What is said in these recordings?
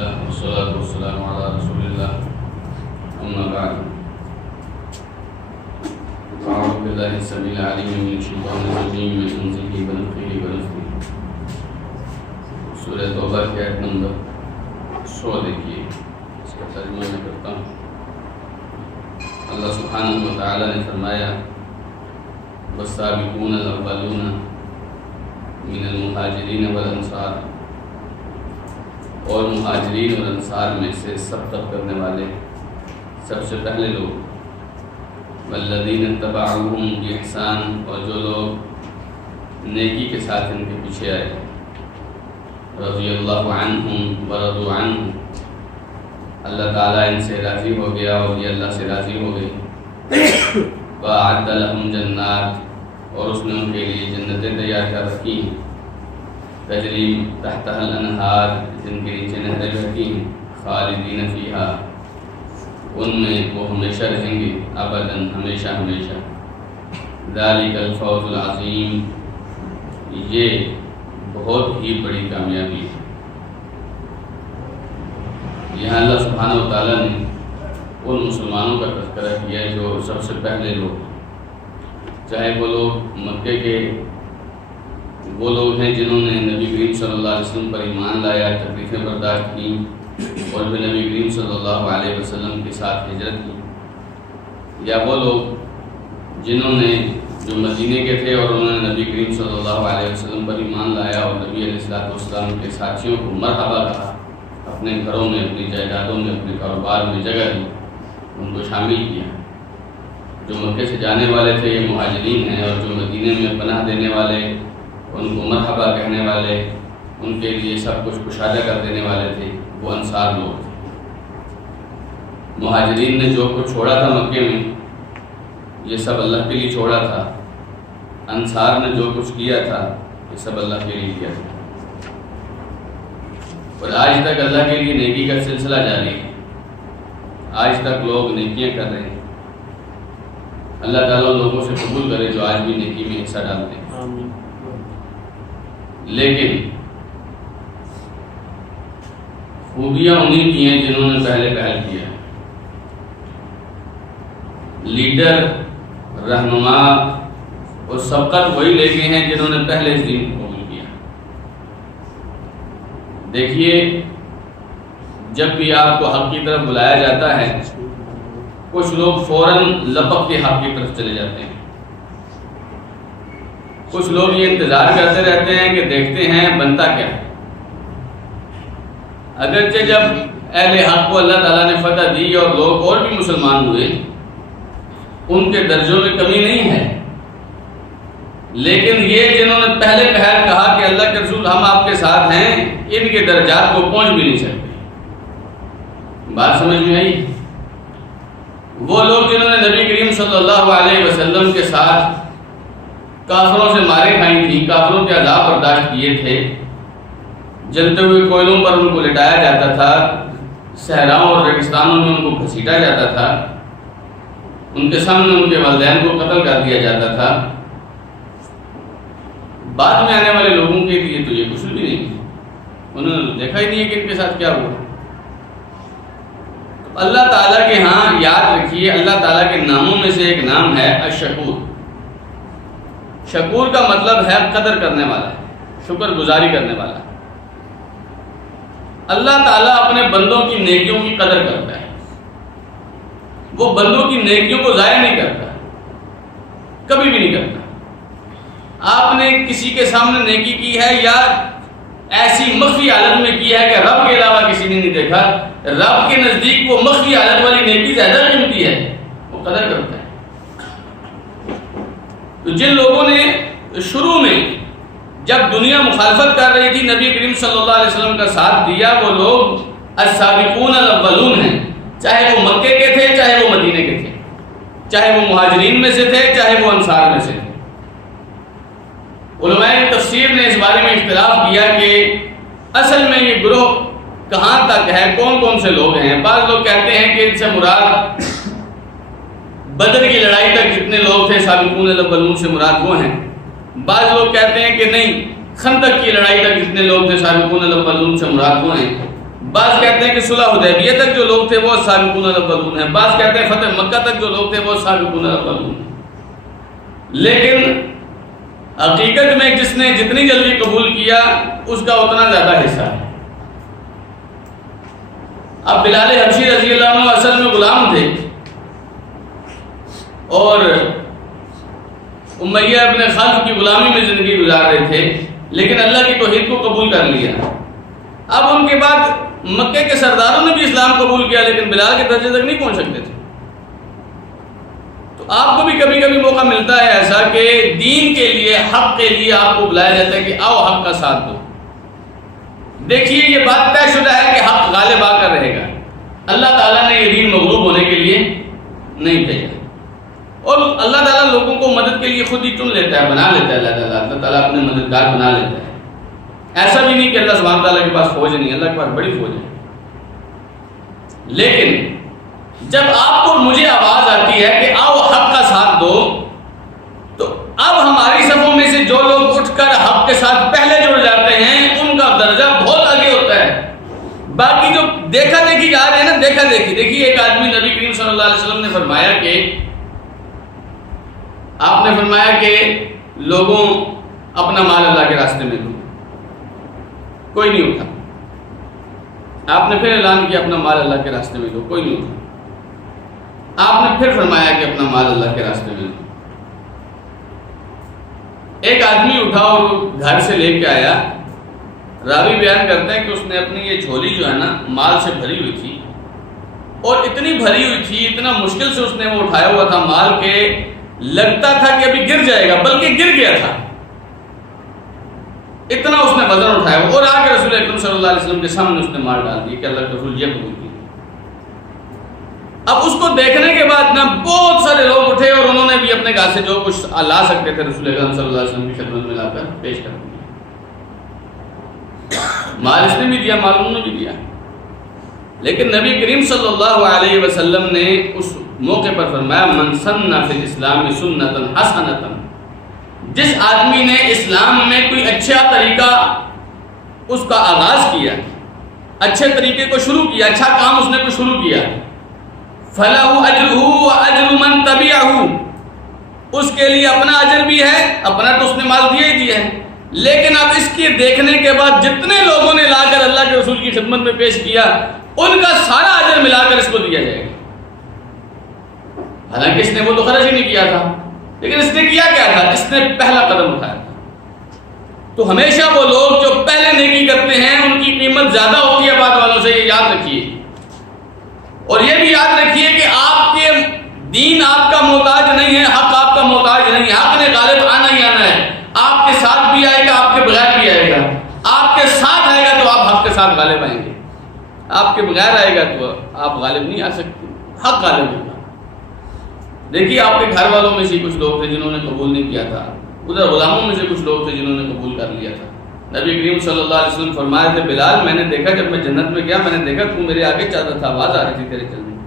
والصلاة والسلام على رسول الله أما بعد أعوذ بالله السميع العليم من الشيطان الرجيم من همزه ونفخه ونفثه سورہ توبہ کی آیت نمبر 100 دیکھیے، اس کا ترجمہ میں کرتا ہوں۔ اللہ سبحانہ وتعالی نے فرمایا والسابقون الاولون من المہاجرین والانصار، اور مہاجرین اور انصار میں سے سبقت کرنے والے سب سے پہلے لوگ، والذین اتبعوہم بإحسان، اور جو لوگ نیکی کے ساتھ ان کے پیچھے آئے، رضی اللہ عنہم ورضوا عنہ، اللہ تعالیٰ ان سے راضی ہو گیا اور یہ اللہ سے راضی ہو گئی، وأعد لهم جنات، اور اس نے ان کے لیے جنتیں تیار کر رکھی ہیں، تجری تحتها الانہار، جن کے نیچے نہریں بہتی ہیں، خالدین فیہا، ان میں وہ ہمیشہ رہیں گے، ابداً، ہمیشہ ہمیشہ، ذالک الفوز العظیم، یہ بہت ہی بڑی کامیابی ہے۔ یہاں اللہ سبحانہ وتعالیٰ نے ان مسلمانوں کا تذکرہ کیا ہے جو سب سے پہلے لوگ، چاہے وہ لوگ مکے کے وہ لوگ ہیں جنہوں نے نبی کریم صلی اللہ علیہ وسلم پر ایمان لایا، تکلیفیں برداشت کی اور پھر نبی کریم صلی اللہ علیہ وسلم کے ساتھ ہجرت کی، یا وہ لوگ جنہوں نے جو مدینے کے تھے اور انہوں نے نبی کریم صلی اللہ علیہ وسلم پر ایمان لایا اور نبی علیہ السلام کے ساتھیوں کو مرحبا کہا، اپنے گھروں میں، اپنی جائیدادوں میں، اپنے کاروبار میں جگہ دی، ان کو شامل کیا۔ جو مکے سے جانے والے تھے یہ مہاجرین ہیں، اور جو مدینے میں پناہ دینے والے، ان کو مرحبا کہنے والے، ان کے لیے سب کچھ کشادہ کر دینے والے تھے، وہ انصار لوگ تھے۔ مہاجرین نے جو کچھ چھوڑا تھا مکے میں یہ سب اللہ کے لیے چھوڑا تھا، انصار نے جو کچھ کیا تھا یہ سب اللہ کے لیے کیا تھا، اور آج تک اللہ کے لیے نیکی کا سلسلہ جاری ہے، آج تک لوگ نیکیاں کر رہے ہیں۔ اللہ تعالیٰ لوگوں سے قبول کرے جو آج بھی نیکی میں حصہ ڈالتے ہیں۔ لیکن خوبیاں انہیں کی ہیں جنہوں نے پہلے پہل کیا، لیڈر، رہنما اور سبقت وہی لے گئے ہیں جنہوں نے پہلے اس دین کو قبول کیا۔ دیکھیے، جب بھی آپ کو حق کی طرف بلایا جاتا ہے کچھ لوگ فوراً لپک کے حق کی طرف چلے جاتے ہیں، کچھ لوگ یہ انتظار کرتے رہتے ہیں کہ دیکھتے ہیں بنتا کیا ہے۔ اگرچہ جب اہل حق کو اللہ تعالیٰ نے فتح دی اور لوگ اور بھی مسلمان ہوئے، ان کے درجوں میں کمی نہیں ہے، لیکن یہ جنہوں نے پہلے پہل کہا کہ اللہ کے رسول ہم آپ کے ساتھ ہیں، ان کے درجات کو پہنچ بھی نہیں سکتے۔ بات سمجھ میں آئی؟ وہ لوگ جنہوں نے نبی کریم صلی اللہ علیہ وسلم کے ساتھ کافروں سے مارے کھائی تھی، کافروں کے عذاب برداشت کیے تھے، جلتے ہوئے کوئلوں پر ان کو لٹایا جاتا تھا، صحراؤں اور ریگستانوں میں ان کو گھسیٹا جاتا تھا، ان کے سامنے ان کے والدین کو قتل کر دیا جاتا تھا، بعد میں آنے والے لوگوں کے لیے تو یہ کچھ بھی نہیں، انہوں نے دیکھا ہی نہیں کہ ان کے ساتھ کیا ہوا۔ اللہ تعالیٰ کے ہاں یاد رکھیے، اللہ تعالیٰ کے ناموں میں سے ایک نام ہے الشکور۔ شکور کا مطلب ہے قدر کرنے والا، شکر گزاری کرنے والا۔ اللہ تعالیٰ اپنے بندوں کی نیکیوں کی قدر کرتا ہے، وہ بندوں کی نیکیوں کو ضائع نہیں کرتا، کبھی بھی نہیں کرتا۔ آپ نے کسی کے سامنے نیکی کی ہے یا ایسی مخفی حالت میں کی ہے کہ رب کے علاوہ کسی نے نہیں دیکھا، رب کے نزدیک وہ مخفی حالت والی نیکی زیادہ قیمتی ہے، وہ قدر کرتا ہے۔ تو جن لوگوں نے شروع میں جب دنیا مخالفت کر رہی تھی نبی کریم صلی اللہ علیہ وسلم کا ساتھ دیا، وہ لوگ السابقون الاولون ہیں، چاہے وہ مکے کے تھے، چاہے وہ مدینے کے تھے، چاہے وہ مہاجرین میں سے تھے، چاہے وہ انصار میں سے تھے۔ علماء تفسیر نے اس بارے میں اختلاف کیا کہ اصل میں یہ گروہ کہاں تک ہے، کون کون سے لوگ ہیں۔ بعض لوگ کہتے ہیں کہ ان سے مراد بدر کی لڑائی تک جتنے لوگ تھے سابقون الاولون سے مراد وہ ہیں۔ بعض لوگ کہتے ہیں کہ نہیں، خندق کی لڑائی تک جتنے لوگ تھے سابقون الاولون سے مراد وہ ہیں۔ بعض کہتے ہیں کہ صلح حدیبیہ تک جو لوگ تھے وہ سابقون الاولون ہیں، بعض کہتے ہیں فتح مکہ تک جو لوگ تھے وہ سابقون الاولون ہیں۔ لیکن حقیقت میں جس نے جتنی جلدی قبول کیا اس کا اتنا زیادہ حصہ ہے۔ اب بلال حبشی رضی اللہ عنہ اصل میں غلام تھے اور امیہ ابن خلف کی غلامی میں زندگی گزار رہے تھے، لیکن اللہ کی توحید کو قبول کر لیا۔ اب ان کے بعد مکے کے سرداروں نے بھی اسلام قبول کیا، لیکن بلال کے درجے تک نہیں پہنچ سکتے تھے۔ تو آپ کو بھی کبھی کبھی موقع ملتا ہے ایسا کہ دین کے لیے، حق کے لیے آپ کو بلایا جاتا ہے کہ آؤ حق کا ساتھ دو۔ دیکھیے یہ بات طے شدہ ہے کہ حق غالب آ کر رہے گا۔ اللہ تعالیٰ نے یہ دین مغلوب ہونے کے لیے نہیں بھیجا، اور اللہ تعالیٰ لوگوں کو مدد کے لیے خود ہی چن لیتا ہے، بنا لیتا ہے۔ اللہ تعالیٰ اپنے مددگار بنا لیتا ہے۔ ایسا بھی نہیں کہ اللہ سبحانہ تعالیٰ کے پاس فوج نہیں، اللہ کے پاس بڑی فوج ہے۔ لیکن جب آپ کو مجھے آواز آتی ہے کہ آؤ حق کا ساتھ دو، تو اب ہماری صفوں میں سے جو لوگ اٹھ کر حق کے ساتھ پہلے جڑ جاتے ہیں ان کا درجہ بہت آگے ہوتا ہے۔ باقی جو دیکھا دیکھی جا رہے ہیں نا، دیکھا دیکھی، دیکھیے ایک آدمی نبی کریم صلی اللہ علیہ وسلم نے فرمایا کہ آپ نے فرمایا کہ لوگوں اپنا مال اللہ کے راستے میں دو، کوئی نہیں اٹھا۔ آپ نے پھر اعلان کیا اپنا مال اللہ کے راستے میں دو، کوئی نہیں اٹھا۔ آپ نے پھر فرمایا کہ اپنا مال اللہ کے راستے میں دو۔ ایک آدمی اٹھا اور گھر سے لے کے آیا، راوی بیان کرتا ہے کہ اس نے اپنی یہ جھولی جو ہے نا مال سے بھری ہوئی تھی، اور اتنی بھری ہوئی تھی، اتنا مشکل سے اس نے وہ اٹھایا ہوا تھا مال کے لگتا تھا کہ ابھی گر جائے گا، بلکہ گر گیا تھا، اتنا اس نے وزن اٹھایا، اور آ کے رسول اکرم صلی اللہ علیہ وسلم کے سامنے اس نے مال ڈال دیا کہ اللہ کے رسول یہ قبول کیا۔ اب اس کو دیکھنے کے بعد نا بہت سارے لوگ اٹھے اور انہوں نے بھی اپنے گھر سے جو کچھ لا سکتے تھے رسول اکرم صلی اللہ علیہ وسلم کی خدمت میں لا کر پیش کر دیا۔ مال اس نے بھی دیا، مال انہوں نے بھی دیا، لیکن نبی کریم صلی اللہ علیہ وسلم نے اس موقع پر فرمایا من سن فی الاسلام سنتا حسنتا، جس آدمی نے اسلام میں کوئی اچھا طریقہ اس کا آغاز کیا، اچھے طریقے کو شروع کیا، اچھا کام اس نے کوئی شروع کیا، فَلَهُ أَجْرُهُ وَأَجْرُ مَنْ تَبِعَهُ، اس کے لیے اپنا اجر بھی ہے، اپنا تو اس نے مال دیا ہی دیا ہے، لیکن اب اس کے دیکھنے کے بعد جتنے لوگوں نے لا کر اللہ کے رسول کی خدمت میں پیش کیا ان کا سارا اجر ملا کر اس کو دیا جائے گا۔ حالانکہ اس نے وہ تو خرچ ہی نہیں کیا تھا، لیکن اس نے کیا کیا تھا؟ اس نے پہلا قدم اٹھایا تھا۔ تو ہمیشہ وہ لوگ جو پہلے نیکی کرتے ہیں ان کی قیمت زیادہ ہوتی ہے بعد والوں سے، یہ یاد رکھیے۔ اور یہ بھی یاد رکھیے کہ آپ کے دین آپ کا محتاج نہیں ہے، حق آپ کا محتاج نہیں ہے، حق نے غالب آنا ہی آنا ہے، آپ کے ساتھ بھی آئے گا، آپ کے بغیر بھی آئے گا۔ آپ کے ساتھ آئے گا تو آپ حق کے ساتھ غالب آئیں گے، آپ کے بغیر آئے گا تو آپ غالب نہیں آ سکتے، حق غالب ہوگا۔ دیکھیے آپ کے گھر والوں میں سے کچھ لوگ تھے جنہوں نے قبول نہیں کیا تھا، ادھر غلاموں میں سے کچھ لوگ تھے جنہوں نے قبول کر لیا تھا۔ نبی کریم صلی اللہ علیہ وسلم فرمائے تھے بلال میں نے دیکھا جب میں جنت میں گیا میں نے دیکھا تو میرے آگے چل رہا تھا، آواز آ رہی تھی تیرے چلنے کی۔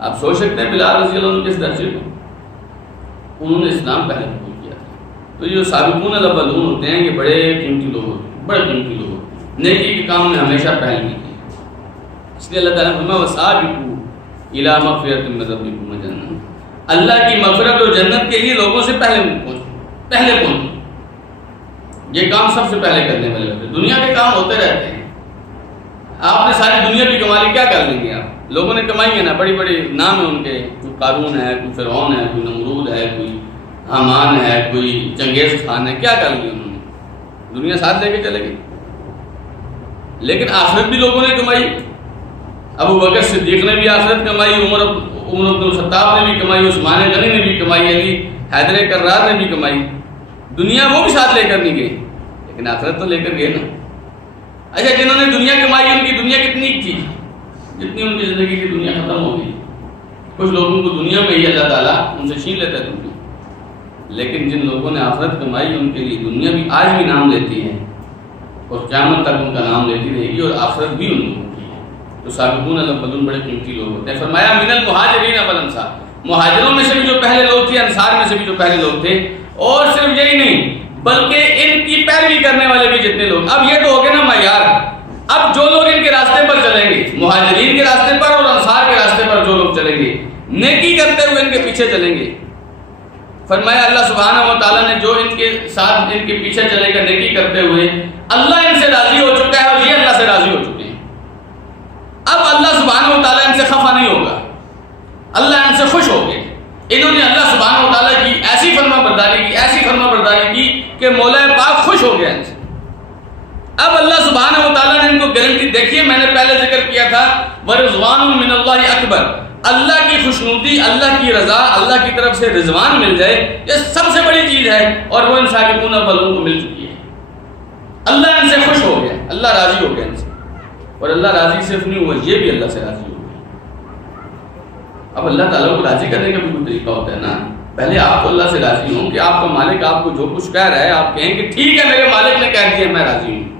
آپ سوچ سکتے ہیں بلال رضی اللہ عنہ کس درجے میں، انہوں نے اسلام پہلے قبول کیا تھا۔ تو یہ سابقون الاولون ہوتے ہیں، یہ بڑے قیمتی لوگ ہوتے ہیں، بڑے قیمتی لوگ ہوتے ہیں، نیکی کے کام میں ہمیشہ پہل نہیں کی۔ اس لیے اللہ تعالیٰ نے فرمایا وَسَابِقُوا إِلَىٰ مَغْفِرَةٍ مِّن رَّبِّكُمْ وَجَنَّةٍ، اللہ کی مغفرت اور جنت کے لیے لوگوں سے پہلے پہنچو۔ یہ کام سب سے پہلے کرنے والے ہوتے ہیں، دنیا کے کام ہوتے رہتے ہیں۔ آپ نے ساری دنیا بھی کما لی، کیا کر لیں گے آپ؟ لوگوں نے کمائی ہے نا، بڑی بڑی نام ہے ان کے، کوئی قارون ہے، کوئی فرعون ہے، کوئی نمرود ہے، کوئی حامان ہے، کوئی چنگیز خان ہے، کیا کر لی انہوں نے؟ دنیا ساتھ لے کے چلے گئی۔ لیکن آخرت بھی لوگوں نے کمائی، ابو بکر صدیق نے بھی آخرت کمائی، عمر بن الخطاب نے بھی کمائی، عثمان غنی نے بھی کمائی، علی حیدر کرار نے بھی کمائی۔ دنیا وہ بھی ساتھ لے کر نہیں گئے، لیکن آخرت تو لے کر گئے نا۔ اچھا جنہوں نے دنیا کمائی ان کی دنیا کتنی تھی؟ جتنی ان کی زندگی کی دنیا ختم ہو گئی۔ کچھ لوگوں کو دنیا میں ہی اللہ تعالیٰ ان سے چھین لیتا ہے دنیا، لیکن جن لوگوں نے آخرت کمائی ان کے لیے دنیا بھی آج بھی نام لیتی ہے اور قیامت تک ان کا نام لیتی رہے گی، اور آخرت بھی ان لوگوں کی ہے۔ تو سابقون الاولون بڑے قیمتی لوگ ہوتے ہیں۔ فرمایا من المہاجرین والانصار، مہاجروں میں سے بھی جو پہلے لوگ تھے، انصار میں سے بھی جو پہلے لوگ تھے، اور صرف یہی نہیں بلکہ ان کی پیروی کرنے والے بھی جتنے لوگ۔ اب یہ تو ہو گئے نا معیار، اب جو لوگ ان کے راستے پر چلیں گے، مہاجرین کے راستے پر اور انصار کے راستے پر جو لوگ چلیں گے، نیکی کرتے ہوئے ان کے پیچھے چلیں گے، فرمایا اللہ سبحانہ و تعالیٰ نے جو ان کے ساتھ ان کے پیچھے چلے گا نیکی کرتے ہوئے، اللہ ان سے راضی ہو چکا ہے اور یہ اللہ سے راضی ہو چکے ہیں۔ اب اللہ سبحانہ و تعالیٰ ان سے خفا نہیں ہوگا، اللہ ان سے خوش ہو گئے۔ انہوں نے اللہ سبحانہ و تعالیٰ کی ایسی فرما برداری کی، ایسی فرما برداری کی کہ مولا پاک خوش ہو گیا ان سے۔ اب اللہ سبحانہ و تعالیٰ نے ان کو گارنٹی، دیکھیے میں نے پہلے ذکر کیا تھا وَرِضْوَانٌ مِّنَ اللَّهِ اکبر، اللہ کی خوشنودی، اللہ کی رضا، اللہ کی طرف سے رضوان مل جائے، یہ سب سے بڑی چیز ہے، اور وہ ان سابقون الاولون کو مل چکی ہے۔ اللہ ان سے خوش ہو گیا، اللہ راضی ہو گیا ان سے، اور اللہ راضی صرف نہیں ہوا، یہ بھی اللہ سے راضی ہو گیا۔ اب اللہ تعالیٰ کو راضی کرنے کا بھی کوئی طریقہ ہوتا ہے نا، پہلے آپ کو اللہ سے راضی ہوں کہ آپ کا مالک آپ کو جو کچھ کہہ رہا ہے آپ کہیں کہ ٹھیک ہے میرے مالک نے کہہ دیا میں راضی ہوں۔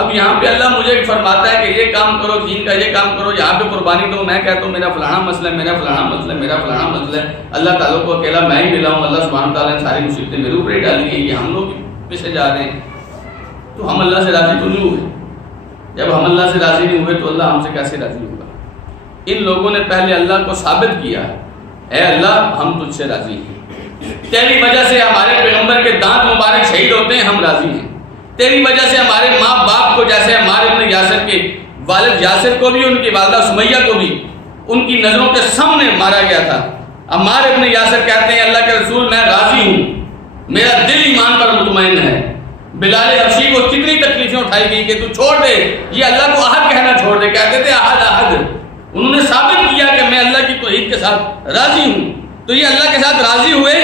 اب یہاں پہ اللہ مجھے فرماتا ہے کہ یہ کام کرو، دین کا یہ کام کرو، یہاں پہ قربانی دو، میں کہتا ہوں میرا فلانا مسئلہ ہے، میرا فلانا مسئلہ ہے، میرا فلانا مسئلہ ہے، اللہ تعالیٰ کو اکیلا میں ہی ملا ہوں، اللہ سبحانہ تعالیٰ نے ساری مصیبتیں میرے اوپر ہی ڈالی ہیں، یہ ہم لوگ پیچھے جا رہے ہیں، تو ہم اللہ سے راضی تو نہیں ہوئے۔ جب ہم اللہ سے راضی نہیں ہوئے تو اللہ ہم سے کیسے راضی ہوگا؟ ان لوگوں نے پہلے اللہ کو ثابت کیا، اے اللہ ہم تجھ سے راضی ہیں، تیری وجہ سے ہمارے پیغمبر کے دانت مبارک شہید ہوتے ہیں، ہم راضی ہیں، تیری وجہ سے ہمارے ماں باپ کو، جیسے عمار ابن یاسر کے والد یاسر کو بھی، ان کی والدہ سمیہ کو بھی ان کی نظروں کے سامنے مارا گیا تھا۔ عمار ابن یاسر کہتے ہیں اللہ کے رسول میں راضی ہوں، میرا دل ایمان پر مطمئن ہے۔ بلال حبشی کو کتنی تکلیفیں اٹھائی گئی کہ تو چھوڑ دے، یہ اللہ کو احد کہنا چھوڑ دے، کہتے تھے احد احد، انہوں نے ثابت کیا کہ میں اللہ کی توحید کے ساتھ راضی ہوں، تو یہ اللہ کے ساتھ راضی ہوئے،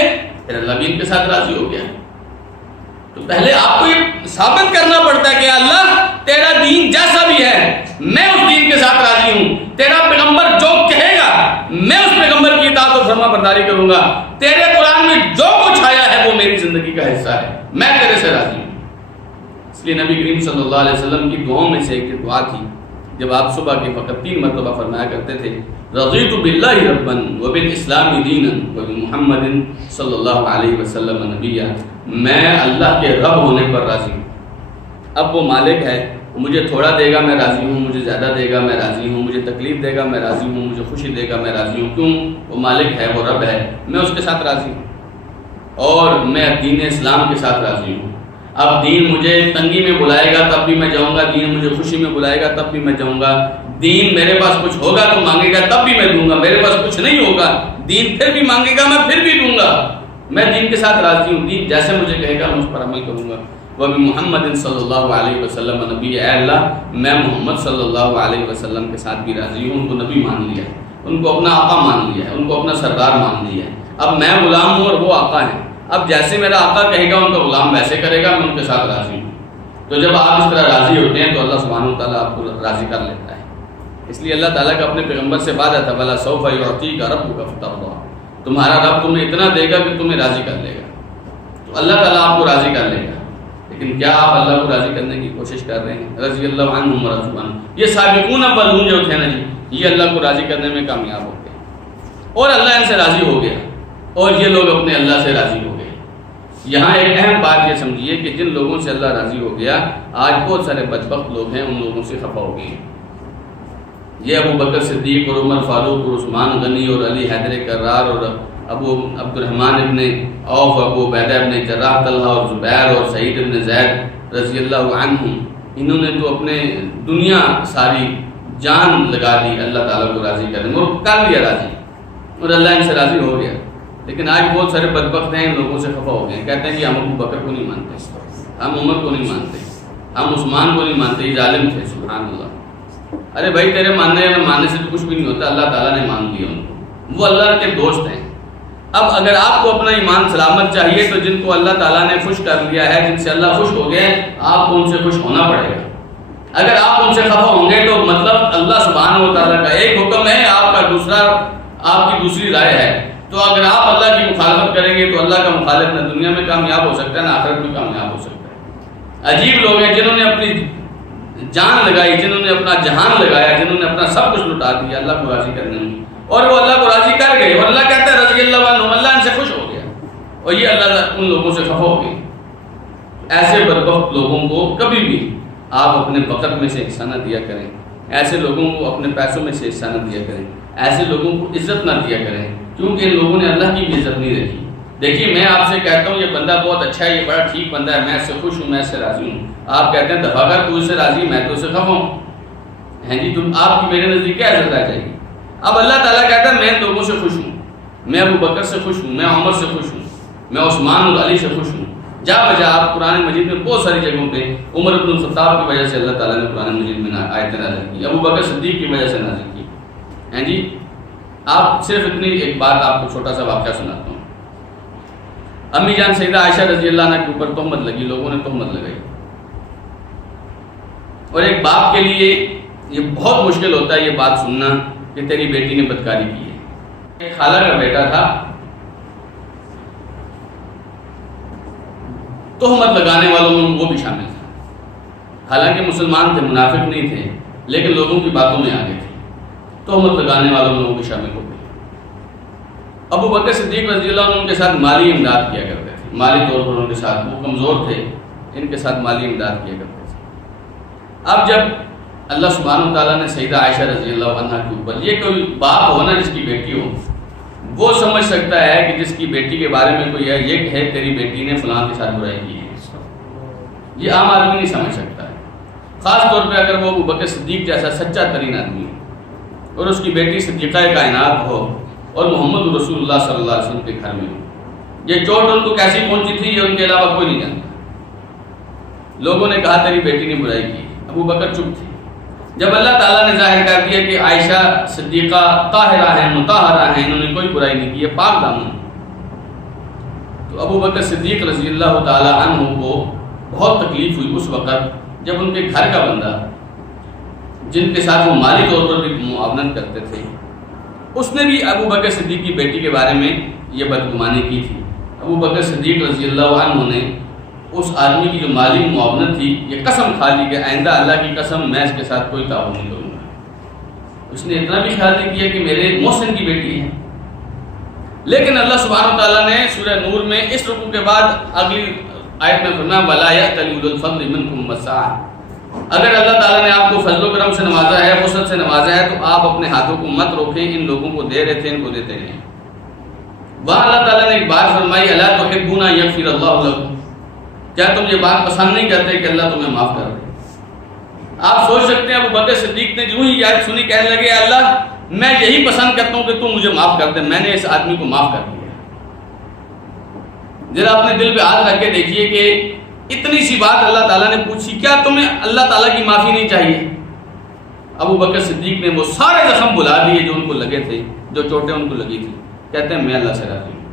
پھر اللہ بھی ان کے ساتھ راضی ہو گیا۔ تو پہلے آپ کو یہ ثابت کرنا پڑتا ہے کہ اللہ تیرا دین جیسا بھی ہے میں اس دین کے ساتھ راضی ہوں، تیرا پیغمبر جو کہے گا میں اس پیغمبر کی اطاعت اور فرما برداری کروں گا، تیرے قرآن میں جو کچھ آیا ہے وہ میری زندگی کا حصہ ہے، میں تیرے سے راضی ہوں۔ اس لیے نبی کریم صلی اللہ علیہ وسلم کی دعاؤں میں سے ایک دعا تھی، جب آپ صبح کے وقت 3 مرتبہ فرمایا کرتے تھے رضیت باللہ ربا وبالاسلام دینا وبمحمد صلی اللہ علیہ وسلم نبیا، میں اللہ کے رب ہونے پر راضی ہوں۔ اب وہ مالک ہے، وہ مجھے تھوڑا دے گا میں راضی ہوں، مجھے زیادہ دے گا میں راضی ہوں، مجھے تکلیف دے گا میں راضی ہوں، مجھے خوشی دے گا میں راضی ہوں، کیوں؟ وہ مالک ہے، وہ رب ہے، میں اس کے ساتھ راضی ہوں، اور میں دین اسلام کے ساتھ راضی ہوں۔ اب دین مجھے تنگی میں بلائے گا تب بھی میں جاؤں گا، دین مجھے خوشی میں بلائے گا تب بھی میں جاؤں گا، دین میرے پاس کچھ ہوگا تو مانگے گا تب بھی میں دوں گا، میرے پاس کچھ نہیں ہوگا دین پھر بھی مانگے گا میں پھر بھی دوں گا، میں دین کے ساتھ راضی ہوں، دین جیسے مجھے کہے گا میں اس پر عمل کروں گا۔ وبمحمد صلی اللہ علیہ وسلم نبی، اے اللہ میں محمد صلی اللہ علیہ وسلم کے ساتھ بھی راضی ہوں، ان کو نبی مان لیا ہے، ان کو اپنا آقا مان لیا ہے، ان کو اپنا سردار مان لیا ہے، اب میں غلام ہوں اور وہ آقا ہیں، اب جیسے میرا آقا کہے گا ان کا غلام ویسے کرے گا، میں ان کے ساتھ راضی ہوں۔ تو جب آپ اس طرح راضی ہوتے ہیں تو اللہ سبحانہ وتعالیٰ آپ کو راضی کر لیتا ہے۔ اس لیے اللہ تعالیٰ کا اپنے پیغمبر سے وعدہ تھا وَلَا سَوْفَ يُعْطِيكَ رَبُّكَ فَتَرْضَىٰ، تمہارا رب تمہیں اتنا دے گا کہ تمہیں راضی کر لے گا، تو اللہ تعالیٰ آپ کو راضی کر لے گا، لیکن کیا آپ اللہ کو راضی کرنے کی کوشش کر رہے ہیں؟ رضی اللہ عنہم ورضوا عنہ، یہ سابقون الاولون جو تھے نا جی، یہ اللہ کو راضی کرنے میں کامیاب ہو گئے اور اللہ ان سے راضی ہو گیا، اور یہ لوگ اپنے اللہ سے راضی ہو گئے۔ یہاں ایک اہم بات یہ سمجھیے کہ جن لوگوں سے اللہ راضی ہو گیا، آج بہت سارے بدبخت لوگ ہیں ان لوگوں سے خفا ہو گئے۔ یہ ابو بکر صدیق اور عمر فاروق اور عثمان غنی اور علی حیدر کرار اور ابو عبد الرحمن ابن عوف، ابو عبیدہ ابن جراح، طلحہ اور زبیر اور سعید ابن زید رضی اللہ عنہم، انہوں نے تو اپنے دنیا ساری جان لگا دی اللہ تعالیٰ کو راضی کرنے میں، اور کر لیا راضی، اور اللہ ان سے راضی ہو گیا۔ لیکن آج بہت سارے بدبخت ہیں ان لوگوں سے خفا ہو گئے ہیں، کہتے ہیں کہ ہم ابو بکر کو نہیں مانتے، ہم عمر کو نہیں مانتے، ہم عثمان کو نہیں مانتے، یہ ظالم تھے، سبحان اللہ۔ ارے بھائی تیرے ماننے یا نہ ماننے سے تو کچھ بھی نہیں ہوتا، اللہ تعالیٰ نے مان لیا ان کو، وہ اللہ کے دوست ہیں۔ اب اگر آپ کو اپنا ایمان سلامت چاہیے تو جن کو اللہ تعالیٰ نے خوش کر لیا ہے، جن سے اللہ خوش ہو گئے، آپ کو ان سے خوش ہونا پڑے گا۔ اگر آپ ان سے خفا ہوں گے تو مطلب اللہ سبحانہ و تعالیٰ کا ایک حکم ہے، آپ کا دوسرا، آپ کی دوسری رائے ہے، تو اگر آپ اللہ کی مخالفت کریں گے تو اللہ کا مخالف نہ دنیا میں کامیاب ہو سکتا ہے نہ آخرت میں کامیاب ہو سکتا ہے۔ عجیب لوگ ہیں جنہوں نے اپنی جان لگائی، جنہوں نے اپنا جہان لگایا، جنہوں نے اپنا سب کچھ لٹا دیا اللہ کو راضی کرنے میں، اور وہ اللہ کو راضی کر گئے، اور اللہ کہتا ہے رضی اللہ عنہم، اللہ ان سے خوش ہو گیا، اور یہ اللہ ان لوگوں سے خفا ہو گئی۔ ایسے بدبخت لوگوں کو کبھی بھی آپ اپنے وقت میں سے حصہ نہ دیا کریں، ایسے لوگوں کو اپنے پیسوں میں سے حصہ نہ دیا کریں، ایسے لوگوں کو عزت نہ دیا کریں، کیونکہ ان لوگوں نے اللہ کی بھی عزت نہیں رکھی۔ دیکھیے میں آپ سے کہتا ہوں یہ بندہ بہت اچھا ہے، یہ بڑا ٹھیک بندہ ہے، میں اس سے خوش ہوں، میں اس سے راضی ہوں۔ آپ کہتے ہیں دفعہ کر، تو اس سے راضی، میں تو اس سے خفا ہوں، ہیں جی، تم آپ کی میرے نزدیک کیا عزت رہ جائے گی؟ اب اللہ تعالیٰ کہتا ہے میں ان لوگوں سے خوش ہوں، میں ابو بکر سے خوش ہوں، میں عمر سے خوش ہوں، میں عثمان اور علی سے خوش ہوں۔ جا بجا آپ قرآن مجید میں بہت ساری جگہوں پہ عمر بن الخطاب کی وجہ سے اللہ تعالیٰ نے قرآن مجید میں آیتیں نازل کی، ابو بکر صدیق کی وجہ سے نازل کی، ہیں جی۔ آپ صرف اتنی ایک بات آپ کو چھوٹا سا واقعہ سناتا ہوں۔ امی جان سیدہ عائشہ رضی اللہ عنہ کے اوپر تہمت لگی، لوگوں نے تہمت لگائی، اور ایک باپ کے لیے یہ بہت مشکل ہوتا ہے یہ بات سننا کہ تیری بیٹی نے بدکاری کی ہے۔ ایک خالہ کا بیٹا تھا، تہمت لگانے والوں میں وہ بھی شامل تھا، حالانکہ مسلمان تھے، منافق نہیں تھے، لیکن لوگوں کی باتوں میں آگے تھے، تہمت لگانے والوں میں وہ بھی شامل ہو گئے۔ ابو بکر صدیق رضی اللہ عنہ ان کے ساتھ مالی امداد کیا کرتے تھے، مالی طور پر ان کے ساتھ، وہ کمزور تھے، ان کے ساتھ مالی امداد کیا کرتے تھے۔ اب جب اللہ سبحانہ وتعالیٰ نے سیدہ عائشہ رضی اللہ عنہ کے اوپر، یہ کوئی باپ ہو نا جس کی بیٹی ہو، وہ سمجھ سکتا ہے کہ جس کی بیٹی کے بارے میں کوئی یہ ہے تیری بیٹی نے فلاں کے ساتھ برائی کی ہے، یہ عام آدمی نہیں سمجھ سکتا ہے، خاص طور پہ اگر وہ ابو بکر صدیق جیسا سچا ترین آدمی ہو اور اس کی بیٹی صدیقہ کائنات ہو اور محمد رسول اللہ صلی اللہ علیہ وسلم کے گھر میں ہو۔ یہ چوٹ ان کو کیسی پہنچی تھی یہ ان کے علاوہ کوئی نہیں جانتا۔ لوگوں نے کہا تیری بیٹی نے برائی کی، ابو بکر چپ تھے۔ جب اللہ تعالیٰ نے ظاہر کر دیا کہ عائشہ صدیقہ طاہرہ ہیں، مطہرہ ہیں، انہوں نے کوئی برائی نہیں کی، یہ پاک دامن، تو ابو بکر صدیق رضی اللہ تعالیٰ عنہ کو بہت تکلیف ہوئی اس وقت جب ان کے گھر کا بندہ جن کے ساتھ وہ مالی طور پر بھی معاونت کرتے تھے، اس نے بھی ابو بکر صدیق کی بیٹی کے بارے میں یہ بدگمانی کی تھی۔ ابو بکر صدیق رضی اللہ عنہ نے اس آدمی کی جو مالی معاونت تھی یہ قسم کھا لی کہ آئندہ اللہ کی قسم میں اس کے ساتھ کوئی تعاون نہیں کروں گا۔ اس نے اتنا بھی خیال نہیں کیا کہ میرے محسن کی بیٹی ہے۔ لیکن اللہ سبحانہ تعالیٰ نے سورہ نور میں اس رکوع کے بعد اگلی آیت میں فرمایا وَلَا يَأْتَلِ أُولُو الْفَضْلِ مِنْكُمْ وَالسَّعَةِ، اگر اللہ تعالیٰ نے آپ کو فضل و کرم سے نوازا ہے، وسعت سے نوازا ہے، تو آپ اپنے ہاتھوں کو مت روکیں، ان لوگوں کو دے رہے تھے ان کو دیتے رہیں۔ وہاں اللہ تعالیٰ نے ایک بات فرمائی أَلَا تُحِبُّونَ أَن يَغْفِرَ اللَّهُ لَكُمْ، کیا تم یہ بات پسند نہیں کرتے کہ اللہ تمہیں معاف کر دے؟ آپ سوچ سکتے ہیں ابو بکر صدیق نے جو ہی آیت سنی کہنے لگے اللہ میں یہی پسند کرتا ہوں کہ تم مجھے معاف کر دے، میں نے اس آدمی کو معاف کر دیا۔ ذرا اپنے دل پہ ہاتھ رکھ کے دیکھیے کہ اتنی سی بات اللہ تعالیٰ نے پوچھی، کیا تمہیں اللہ تعالیٰ کی معافی نہیں چاہیے؟ ابو بکر صدیق نے وہ سارے زخم بلا دیے جو ان کو لگے تھے، جو چوٹیں ان کو لگی تھی، کہتے ہیں میں اللہ سے راضی ہوں۔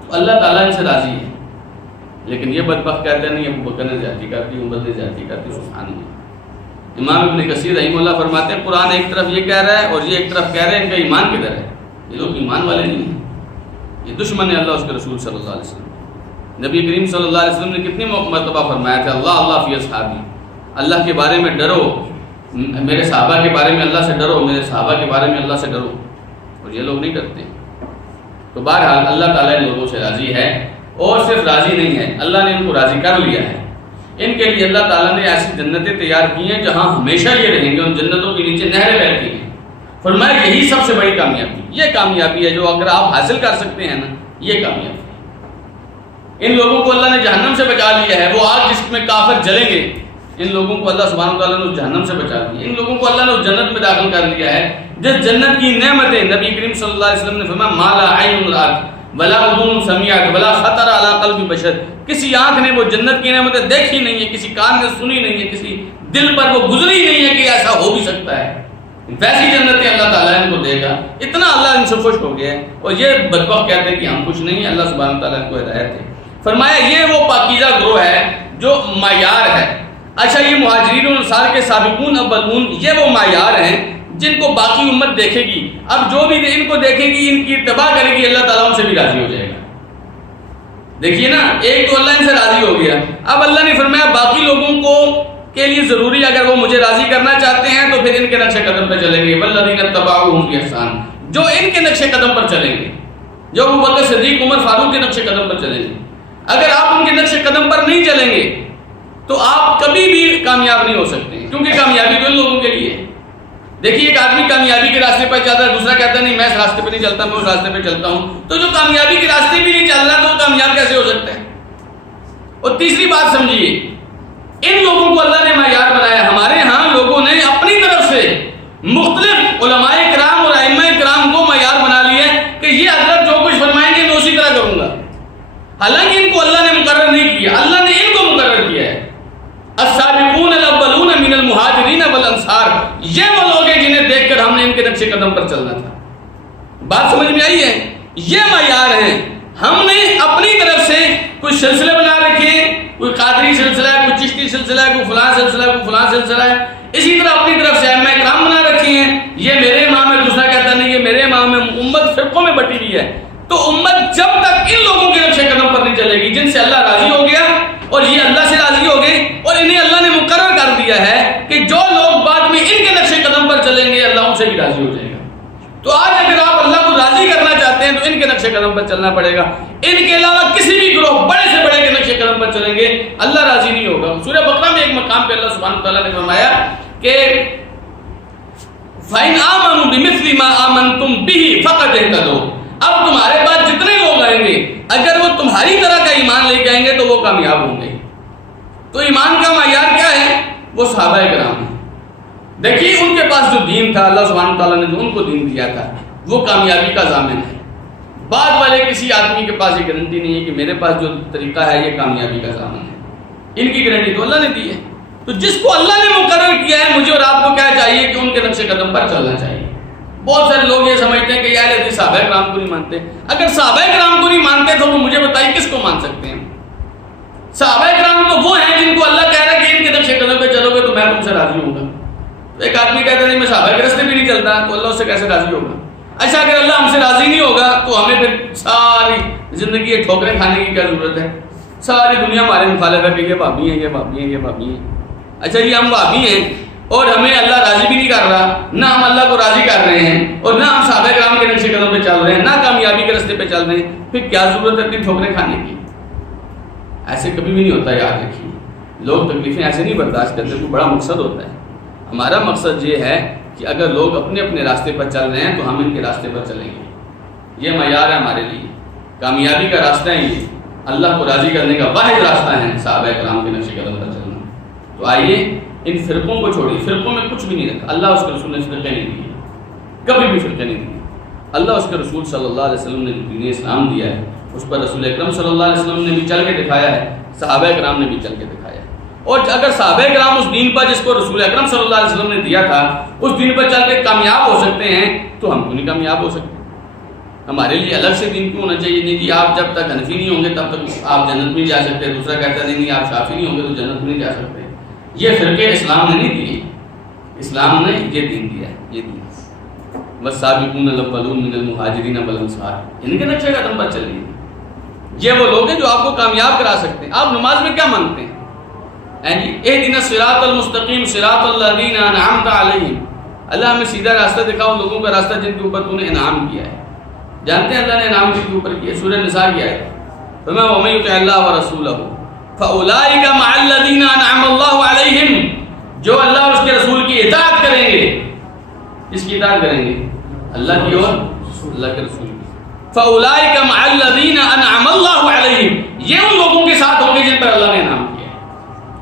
تو اللہ تعالیٰ ان سے راضی ہے، لیکن یہ بدبخت کہتے ہیں نہیں ابو بکر نے زیادتی کرتی، عمر نے زیادتی کرتی، سبحان اللہ۔ امام ابن کثیر رحمہ اللہ فرماتے ہیں قرآن ایک طرف یہ کہہ رہا ہے اور یہ ایک طرف کہہ رہے ہیں ان کا ایمان کدھر ہے؟ یہ لوگ ایمان والے نہیں ہیں، یہ دشمن ہے اللہ اس کے رسول صلی اللہ علیہ وسلم۔ نبی کریم صلی اللہ علیہ وسلم نے کتنی مرتبہ فرمایا تھا اللہ اللہ فی اصحابی، اللہ کے بارے میں ڈرو، میرے صحابہ کے بارے میں اللہ سے ڈرو، میرے صحابہ کے بارے میں اللہ سے ڈرو، اور یہ لوگ نہیں ڈرتے۔ تو بہرحال اللہ تعالیٰ ان لوگوں سے راضی ہے، اور صرف راضی نہیں ہے، اللہ نے ان کو راضی کر لیا ہے۔ ان کے لیے اللہ تعالیٰ نے ایسی جنتیں تیار کی ہیں جہاں ہمیشہ یہ رہیں گے، ان جنتوں کے نیچے نہریں بہتی ہیں۔ فرمایا یہی سب سے بڑی کامیابی، یہ کامیابی ہے جو اگر آپ حاصل کر سکتے ہیں نا، یہ کامیابی ہے۔ ان لوگوں کو اللہ نے جہنم سے بچا لیا ہے، وہ آگ جس میں کافر جلیں گے، ان لوگوں کو اللہ سبحانہ وتعالیٰ نے جہنم سے بچا لیا، ان لوگوں کو اللہ نے اس جنت میں داخل کر لیا ہے جس جنت کی نعمتیں نبی کریم صلی اللہ علیہ وسلم نے فرمایا ما لا عین رأت ولا اذن سمعت ولا خطر علی قلب بشر، کسی آنکھ نے وہ جنت کی نعمتیں دیکھی نہیں ہے، کسی کان نے سنی نہیں ہے، کسی دل پر وہ گزری نہیں ہے کہ ایسا ہو بھی سکتا ہے۔ ویسی جنتیں اللہ تعالیٰ ان کو دے گا، اتنا اللہ ان سے خوش ہو گیا ہے، اور یہ بدبخت کہتے ہیں کہ ہم خوش نہیں ہیں، اللہ سبحانہ تعالیٰ ان کو ہدایت ہے۔ فرمایا یہ وہ پاکیزہ گروہ ہے جو معیار ہے۔ اچھا یہ مہاجرین و انصار کے سابقون اولون یہ وہ معیار ہیں جن کو باقی امت دیکھے گی، اب جو بھی ان کو دیکھے گی ان کی اتباع کرے گی، اللہ تعالیٰ ان سے بھی راضی ہو جائے گا۔ دیکھیے نا، ایک تو اللہ ان سے راضی ہو گیا، اب اللہ نے فرمایا باقی لوگوں کو کے لیے ضروری اگر وہ مجھے راضی کرنا چاہتے ہیں تو پھر ان کے نقش قدم پر چلیں گے، والذین اتبعوہم بإحسان، جو ان کے نقش قدم پر چلیں گے، جو ابو بکر صدیق عمر فاروق کے نقش قدم پر چلیں گے۔ اگر آپ ان کے نقش قدم پر نہیں چلیں گے تو آپ کبھی بھی کامیاب نہیں ہو سکتے ہیں، کیونکہ کامیابی تو ان لوگوں کے لیے ہے۔ دیکھیے ایک آدمی کامیابی کے راستے پر چلتا ہے، دوسرا کہتا ہے نہیں میں اس راستے پہ نہیں چلتا، میں اس راستے پہ چلتا ہوں، تو جو کامیابی کے راستے بھی نہیں چل رہا تو وہ کامیاب کیسے ہو سکتا ہے؟ اور تیسری بات سمجھیے، ان لوگوں کو اللہ نے معیار بنایا۔ ہمارے ہاں لوگوں نے اپنی طرف سے مختلف علماء کرام اور ائمہ کرام کو معیار بنا لیا کہ یہ حضرت جو کچھ فرمائیں گے میں اسی طرح کروں گا، حالانکہ ان کو اللہ نے مقرر نہیں کیا، اللہ نے ان کو مقرر کیا ہے۔ السابقون الاولون من المہاجرین والانصار، یہ وہ لوگ ہیں جنہیں دیکھ کر ہم نے ان کے نقش قدم پر چلنا تھا۔ بات سمجھ میں آئی ہے؟ یہ معیار ہیں۔ ہم نے اپنی طرف سے کوئی سلسلے بنا رکھے ہیں، کوئی قادری سلسلہ ہے، کوئی چشتی سلسلہ ہے، کوئی فلاں سلسلہ ہے، کوئی فلاں سلسلہ ہے، اسی طرح اپنی طرف سے ائمہ کرام بنا رکھے ہیں، یہ میرے امام ہے، دوسرا کہتا نہیں یہ میرے امام ہے۔ امت فرقوں میں بٹی ہوئی ہے، تو امت جب تک ان لوگوں کے نقش قدم پر نہیں چلے گی جن سے اللہ راضی ہو گیا اور یہ اللہ سے راضی ہو گئے اور انہیں اللہ نے مقرر کر دیا ہے کہ جو لوگ بعد میں ان کے نقش قدم پر چلیں گے اللہ ان سے بھی راضی ہو جائے گا۔ تو آج اگر آپ اللہ کو راضی کرنا چاہتے ہیں تو ان کے نقش قدم پر چلنا پڑے گا، ان کے علاوہ کسی بھی گروہ بڑے سے بڑے کے نقش قدم پر چلیں گے اللہ راضی نہیں ہوگا۔ سورہ بقرہ میں ایک مقام پہ اللہ سبحانہ وتعالیٰ نے فرمایا کہ فَإِنْ آمَنُوا بِمِثْلِ مَا آمَنْتُمْ بِهِ فَقَدْ اهْتَدَوْا، اب تمہارے پاس جتنے لوگ آئیں گے اگر وہ تمہاری طرح کا ایمان لے کے آئیں گے تو وہ کامیاب ہوں گے۔ تو ایمان کا معیار کیا ہے؟ وہ صحابہ کرام ہیں۔ دیکھیے ان کے پاس جو دین تھا، اللہ سبحانہ تعالیٰ نے جو ان کو دین دیا تھا وہ کامیابی کا ضامن ہے۔ بعد والے کسی آدمی کے پاس یہ گارنٹی نہیں ہے کہ میرے پاس جو طریقہ ہے یہ کامیابی کا ضامن ہے، ان کی گارنٹی تو اللہ نے دی ہے۔ تو جس کو اللہ نے مقرر کیا ہے مجھے اور آپ کو کیا چاہیے کہ ان کے نقش قدم پر چلنا چاہیے۔ بہت سارے لوگ یہ سمجھتے ہیں کہ یار یدی صحابہ کرام کو نہیں مانتے، اگر صحابہ کرام کو نہیں مانتے تو وہ مجھے بتائیے کس کو مان سکتے ہیں؟ صحابہ کرام تو وہ ہیں جن کو اللہ کہہ رہا ہے کہ ان کے نقش قدم پہ چلو گے تو میں تم سے راضی ہوں گا۔ ایک آدمی کہتا ہے نہیں میں صحابہ کے راستے بھی نہیں چلتا تو اللہ اس سے کیسے راضی ہوگا؟ اچھا اگر اللہ ہم سے راضی نہیں ہوگا تو ہمیں پھر ساری زندگی ٹھوکریں کھانے کی کیا ضرورت ہے؟ ساری دنیا ہمارے مخالف ہے کہ یہ بھابی ہیں، یہ بھابی ہیں، یہ بھابی ہیں۔ اچھا یہ ہم بھابی ہیں اور ہمیں اللہ راضی بھی نہیں کر رہا، نہ ہم اللہ کو راضی کر رہے ہیں اور نہ ہم صحابہ کرام کے نقش قدم پہ چل رہے ہیں، نہ کامیابی کے راستے پہ چل رہے ہیں، پھر کیا ضرورت ہے اتنی ٹھوکریں کھانے کی؟ ایسے کبھی بھی نہیں ہوتا، یاد رکھیے۔ لوگ تکلیفیں ایسے نہیں برداشت کرتے، کوئی بڑا مقصد ہوتا ہے۔ ہمارا مقصد یہ ہے کہ اگر لوگ اپنے اپنے راستے پر چل رہے ہیں تو ہم ان کے راستے پر چلیں گے۔ یہ معیار ہے ہمارے لیے، کامیابی کا راستہ ہے، یہ اللہ کو راضی کرنے کا واحد راستہ ہے صحابہ کرام کے نقش قدم پر چلنا۔ تو آئیے ان فرقوں کو چھوڑیے، فرقوں میں کچھ بھی نہیں رکھا، اللہ اس کے رسول نے فرقے نہیں دیے، کبھی بھی فرقے نہیں دیے۔ اللہ اس کے رسول صلی اللہ علیہ وسلم نے دین اسلام دیا ہے اس پر رسول اکرم صلی اللہ علیہ وسلم نے بھی چل کے دکھایا ہے، صحابہ کرام نے بھی چل کے دکھایا ہے۔ اور اگر صحابہ کرام اس دین پر جس کو رسول اکرم صلی اللہ علیہ وسلم نے دیا تھا اس دین پر چل کے کامیاب ہو سکتے ہیں تو ہم کیوں نہیں کامیاب ہو سکتے؟ ہمارے لیے الگ سے دین کیوں ہونا چاہیے؟ نہیں جی آپ جب تک حنفی نہیں ہوں گے تب تک آپ جنت میں نہیں جا سکتے، دوسرا کہتا نہیں آپ شافعی نہیں ہوں گے تو جنت میں نہیں جا سکتے۔ یہ فرقے اسلام نے نہیں دیے، اسلام نے یہ دین دیا ہے، یہ دین والسابقون الاولون من المہاجرین والانصار، ان کے نقشے قدم پر چلیے۔ یہ وہ لوگ ہیں جو آپ کو کامیاب کرا سکتے ہیں۔ آپ نماز میں کیا مانگتے ہیں؟ اہدنا الصراط المستقیم صراط الذین انعمت علیہم، اللہ ہمیں سیدھا راستہ دکھا ان لوگوں کا راستہ جن کے اوپر تو نے انعام کیا ہے۔ جانتے ہیں اللہ نے انعام کس کے اوپر کیا؟ سورہ نساء کی آیت فَمَن وَمَن يُطِعِ اللَّهَ وَرَسُولَهُ فَأُولَٰئِكَ مَعَ الَّذِينَ أَنْعَمَ اللَّهُ عَلَيْهِمْ، جو اللہ اور اس کے رسول کی اطاعت کریں گے۔ کس کی اطاعت کریں گے؟ اللہ کی اور اللہ کے رسول کی۔ فَأُولَٰئِكَ مَعَ الَّذِينَ أَنْعَمَ اللَّهُ عَلَيْهِمْ، یہ ان لوگوں کے ساتھ ہوں گے جن پر اللہ نے انعام کیا ہے۔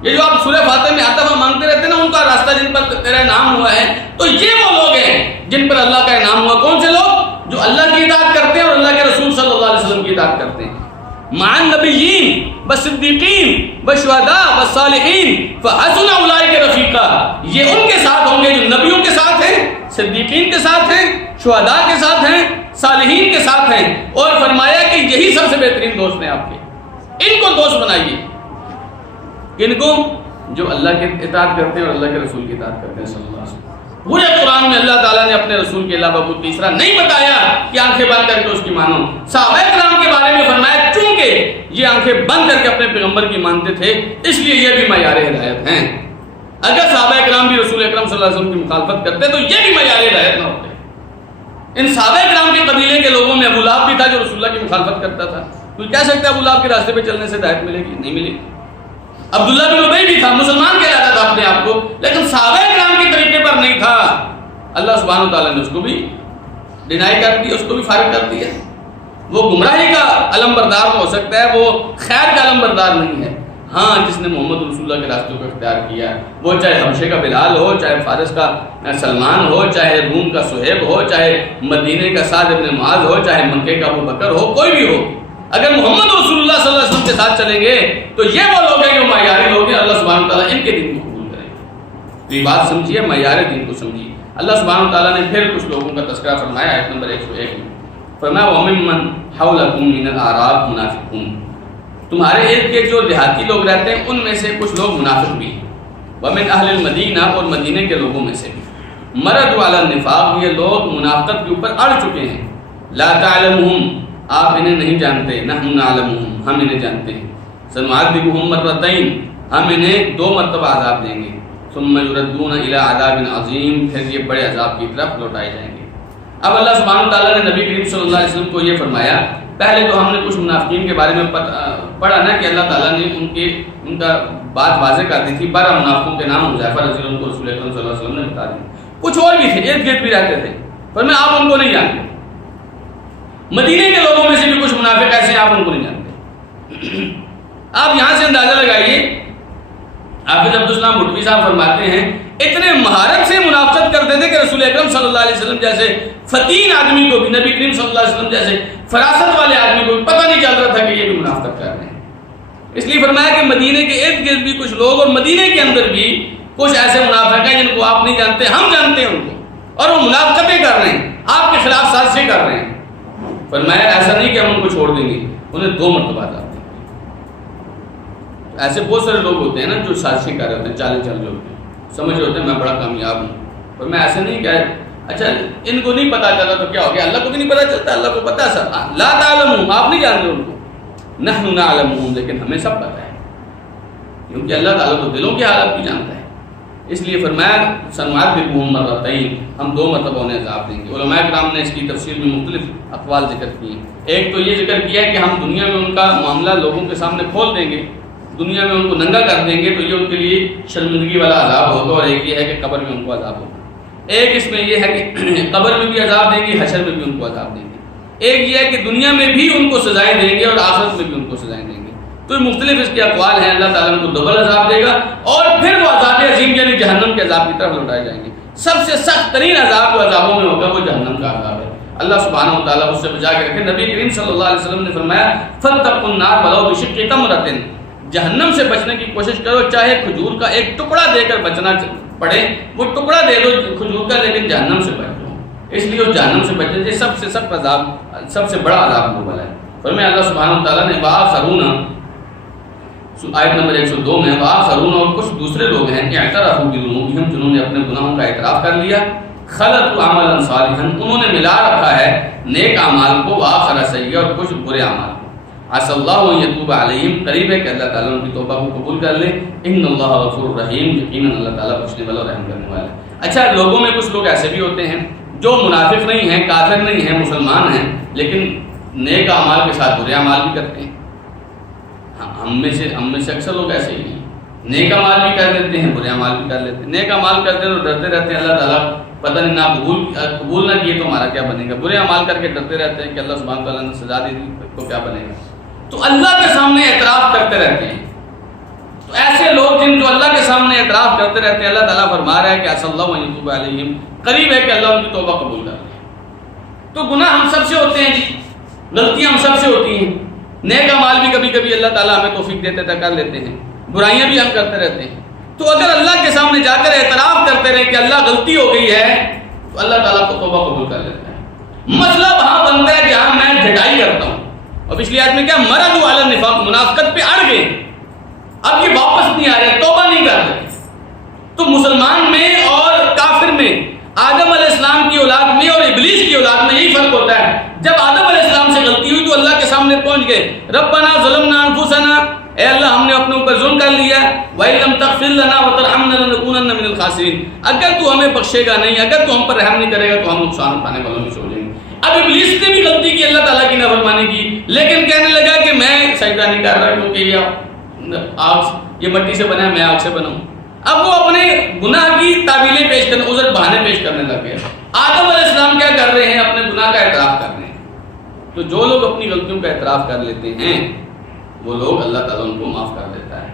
یہ جو آپ سورہ فاتحہ میں آتا ہوا مانگتے رہتے ہیں نا، ان کا راستہ جن پر تیرا انعام ہوا ہے، تو یہ وہ لوگ ہیں جن پر اللہ کا انعام ہوا۔ کون سے لوگ؟ جو اللہ کی اطاعت کرتے ہیں اور اللہ کے رسول صلی اللہ علیہ وسلم کی اطاعت کرتے ہیں۔ مع النبیین والصدیقین والشہداء والصالحین فحسن اولئک رفیقا، یہ ان کے ساتھ ہوں گے جو نبیوں کے ساتھ ہیں، صدیقین کے ساتھ ہیں، شہداء کے ساتھ ہیں، صالحین کے ساتھ ہیں، اور فرمایا کہ یہی سب سے بہترین دوست ہیں آپ کے، ان کو دوست بنائیے۔ کن کو؟ جو اللہ کی اطاعت کرتے ہیں اور اللہ کے رسول کی اطاعت کرتے ہیں صلی اللہ علیہ وسلم۔ پورے قرآن میں اللہ تعالیٰ نے اپنے رسول کے علاوہ کوئی تیسرا نہیں بتایا کہ آنکھیں بند کر کے اس کی مانو۔ صحابہ کرام کے بارے میں فرمایا چونکہ یہ آنکھیں بند کر کے اپنے پیغمبر کی مانتے تھے اس لیے یہ بھی معیار ہدایت ہیں۔ اگر صحابہ کرام بھی رسول اکرم صلی اللہ علیہ وسلم کی مخالفت کرتے تو یہ بھی معیار ہدایت نہ ہوتے۔ ان صحابہ کرام کے قبیلے کے لوگوں میں ابو لہب بھی تھا جو رسول اللہ کی مخالفت کرتا تھا۔ کوئی کہہ سکتا ہے ابو لہب کے راستے پہ چلنے سے ہدایت ملے گی؟ نہیں ملے گی۔ عبداللہ بن ابی بھی تھا، مسلمان کہلاتا تھا اپنے آپ کو، لیکن صحابہ کرام کے طریقے پر نہیں تھا۔ اللہ سبحانہ وتعالیٰ نے اس کو بھی ڈینائی کر دیا، اس کو بھی فارغ کر دیا۔ وہ گمراہی کا علم بردار ہو سکتا ہے، وہ خیر کا علم بردار نہیں ہے۔ ہاں، جس نے محمد رسول اللہ کے راستوں کو اختیار کیا، وہ چاہے حبشے کا بلال ہو، چاہے فارس کا سلمان ہو، چاہے روم کا صہیب ہو، چاہے مدینے کا سعد ابن معاذ ہو، چاہے مکے کا ابو بکر ہو، کوئی بھی ہو، اگر محمد رسول اللہ صلی اللہ علیہ وسلم کے ساتھ چلیں گے تو یہ وہ لوگ ہیں جو معیاری لوگ ہیں۔ اللہ سبحانہ تعالیٰ ان کے دین کو قبول کرے گا۔ تو یہ بات سمجھیے، معیار دین کو سمجھیے۔ اللہ سبحانہ تعالیٰ نے پھر کچھ لوگوں کا تذکرہ فرمایا آیت نمبر 101 میں، فرمایا وَمِمَّنْ حَوْلَكُمْ مِنَ الْأَعْرَابِ مُنَافِقُونَ، تمہارے ارد گرد جو دیہاتی لوگ رہتے ہیں ان میں سے کچھ لوگ منافق بھی ہیں۔ وَمِنْ أَهْلِ الْمَدِينَةِ، اور مدینے کے لوگوں میں سے بھی۔ مَرَدُوا عَلَى النِّفَاقِ، یہ لوگ منافقت کے اوپر اڑ چکے ہیں۔ لَا تَعْلَمُهُمْ، آپ انہیں نہیں جانتے، نحن نعلمهم، ہم انہیں جانتے ہیں۔ سنعذبهم مرتين، ہم انہیں 2 مرتبہ عذاب دیں گے۔ ثم يردون الى عذاب عظیم، پھر یہ بڑے عذاب کی طرف لوٹائے جائیں گے۔ اب اللہ سبحانہ تعالیٰ نے نبی کریم صلی اللہ علیہ وسلم کو یہ فرمایا، پہلے تو ہم نے کچھ منافقین کے بارے میں پڑھا نا کہ اللہ تعالیٰ نے ان کا بات واضح کر دی تھی۔ 12 منافقوں کے نام حذیفہ رضی اللہ عنہ کو رسول اکرم صلی اللہ علیہ وسلم نے بتا دیے۔ کچھ اور بھی تھے، ارد گرد بھی رہتے تھے، پر میں آپ ان کو نہیں جانتے۔ مدینے کے لوگوں میں سے بھی کچھ منافق ایسے ہیں، آپ ان کو نہیں جانتے۔ آپ یہاں سے اندازہ لگائیے، حافظ عبدالسلام بھٹوی صاحب فرماتے ہیں اتنے مہارت سے منافقت کرتے تھے کہ رسول اکرم صلی اللہ علیہ وسلم جیسے فتین آدمی کو بھی، نبی کریم صلی اللہ علیہ وسلم جیسے فراست والے آدمی کو بھی پتہ نہیں چل رہا تھا کہ یہ بھی منافقت کر رہے ہیں۔ اس لیے فرمایا کہ مدینے کے ارد گرد بھی کچھ لوگ اور مدینے کے اندر بھی کچھ ایسے منافق ہیں جن کو آپ نہیں جانتے، ہم جانتے ہیں ان کو، اور وہ منافقتیں کر رہے ہیں، آپ کے خلاف سازشیں کر رہے ہیں۔ فرمایا ایسا نہیں کہ ہم ان کو چھوڑ دیں گے، انہیں 2 مرتبہ عذاب دیں گے۔ ایسے بہت سارے لوگ ہوتے ہیں نا جو سازشیں کر رہے ہوتے ہیں، چالیں چل رہے ہوتے ہیں، سمجھ رہے ہوتے ہیں میں بڑا کامیاب ہوں، پر میں ایسے نہیں کہ اچھا ان کو نہیں پتا چلا تو کیا ہو گیا، اللہ کو بھی نہیں پتا چلتا، اللہ کو پتا ہے سب۔ لا تعلمون، آپ نہیں جانتے ان کو، نحن نعلمون، لیکن ہمیں سب پتا ہے، کیونکہ اللہ تعالیٰ تو دلوں کی حالت بھی جانتا ہے۔ اس لیے فرمایا سنعذبهم مرتين، ہم 2 مرتبہ انہیں عذاب دیں گے۔ علماء کرام نے اس کی تفسیر میں مختلف اقوال ذکر کیے ہیں۔ ایک تو یہ ذکر کیا کہ ہم دنیا میں ان کا معاملہ لوگوں کے سامنے کھول دیں گے، دنیا میں ان کو ننگا کر دیں گے، تو یہ ان کے لیے شرمندگی والا عذاب ہوگا، اور ایک یہ ہے کہ قبر میں ان کو عذاب ہوگا۔ ایک اس میں یہ ہے کہ قبر میں بھی عذاب دیں گے، حشر میں بھی ان کو عذاب دیں گے۔ ایک یہ ہے کہ دنیا میں بھی ان کو سزائیں دیں گے اور آخرت میں بھی ان کو سزائیں دیں گے۔ تو مختلف اس کے اقوال ہیں، اللہ تعالیٰ ان کو ڈبل عذاب دے گا، اور پھر وہ عذاب عظیم یعنی جہنم کے عذاب کی طرف لوٹائے جائیں گے۔ سب سے سخت ترین عذاب جو عذابوں میں ہوگا وہ جہنم کا عذاب ہے، اللہ سبحانہ و تعالیٰ اس سے بچا کے رکھے۔ نبی کریم صلی اللہ علیہ وسلم نے فرمایا فاتقوا النار ولو بشق تمرۃ، جہنم سے بچنے کی کوشش کرو، چاہے کھجور کا ایک ٹکڑا دے کر بچنا پڑے، وہ ٹکڑا دے دو کھجور کا، لیکن جہنم سے بچ جاؤ۔ اس لیے اس جہنم سے بچنے سے سب سے سخت عذاب، سب سے بڑا عذاب وہ والا ہے۔ فرمایا اللہ سبحانہ و تعالیٰ نے وآخرون، آیت نمبر 102 میں، وآخرون، اور کچھ دوسرے لوگ ہیں کہ اعترفوا بذنوبہم، جنہوں نے اپنے گناہوں کا اعتراف کر لیا، خلطوا عملا صالحا، انہوں نے ملا رکھا ہے نیک اعمال کو، وآخر سیئا، اور کچھ برے اعمال کو۔ عسى اللہ ان یتوب علیہم، قریب ہے کہ اللہ تعالیٰ ان کی توبہ کو قبول کر لے۔ ان اللہ غفور رحیم، یقیناً اللہ تعالیٰ بخشنے والا اور رحم کرنے والا ہے۔ اچھا، لوگوں میں کچھ لوگ ایسے بھی ہوتے ہیں جو منافق نہیں ہیں، کافر نہیں ہیں، مسلمان ہیں، لیکن نیک اعمال کے ساتھ برے اعمال بھی کرتے ہیں۔ ہم میں سے اکثر لوگ ایسے ہی ہیں، نیک اعمال بھی کر لیتے ہیں، برے اعمال بھی کر لیتے ہیں۔ نیک اعمال کرتے ہیں تو ڈرتے رہتے ہیں اللہ تعالیٰ پتہ نہیں نہ قبول نہ کیے تو ہمارا کیا بنے گا، برے اعمال کر کے ڈرتے رہتے ہیں کہ اللہ سبحانہ تعالیٰ نے سزا دی تو کیا بنے گا۔ تو اللہ کے سامنے اعتراف کرتے رہتے ہیں، تو ایسے لوگ جن جو اللہ کے سامنے اعتراف کرتے رہتے ہیں، اللہ تعالیٰ فرما رہا ہے کہ عسى اللہ ان یتوب علیہم، قریب ہے کہ اللہ ان کی توبہ قبول کر لے۔ تو گناہ ہم سب سے ہوتے ہیں جی، غلطیاں ہم سب سے ہوتی ہیں، نیک اعمال بھی کبھی کبھی اللہ تعالیٰ ہمیں توفیق دیتے تھے کر لیتے ہیں، برائیاں بھی ہم کرتے رہتے ہیں۔ تو اگر اللہ کے سامنے جا کر اعتراف کرتے رہے کہ اللہ غلطی ہو گئی ہے، تو اللہ تعالیٰ کو توبہ قبول کر لیتا ہے۔ مسئلہ وہاں بنتا ہے جہاں میں جھٹائی کرتا ہوں، اور پچھلی آیت میں کیا مرضوا علی النفاق، منافقت پہ اڑ گئے، اب یہ واپس نہیں آ رہے، توبہ نہیں کر رہے۔ تو مسلمان میں اور کافر میں، آدم علیہ السلام کی اولاد میں اور ابلیس کی اولاد میں یہی فرق ہوتا ہے۔ جب آدم علیہ السلام سے غلطی ہوئی تو اللہ کے سامنے پہنچ گئے، ربنا ظلمنا انفسنا، اے اللہ ہم نے اپنے اوپر ظلم کر لیا، وَإِن لَّمْ تَغْفِرْ لَنَا وَتَرْحَمْنَا لَنَكُونَنَّ مِنَ الْخَاسِرِينَ، اگر تو ہمیں بخشے گا نہیں، اگر تو ہم پر رحم نہیں کرے گا تو ہم نقصان اٹھانے والوں میں سے ہو جائیں گے۔ اب ابلیس نے بھی غلطی کی، اللہ تعالیٰ کی نافرمانی کی، لیکن کہنے لگا کہ میں سجدہ نہیں کر رہا کیونکہ یہ مٹی سے بنا ہے میں آگ سے بنا ہوں. اب وہ اپنے گناہ کی تعویلیں پیش کرنے عذر بہانے پیش کرنے لگ گیا. آدم علیہ السلام کیا کر رہے ہیں؟ اپنے گناہ کا اعتراف کر رہے ہیں. تو جو لوگ اپنی غلطیوں کا اعتراف کر لیتے ہیں وہ لوگ اللہ تعالیٰ ان کو معاف کر دیتا ہے.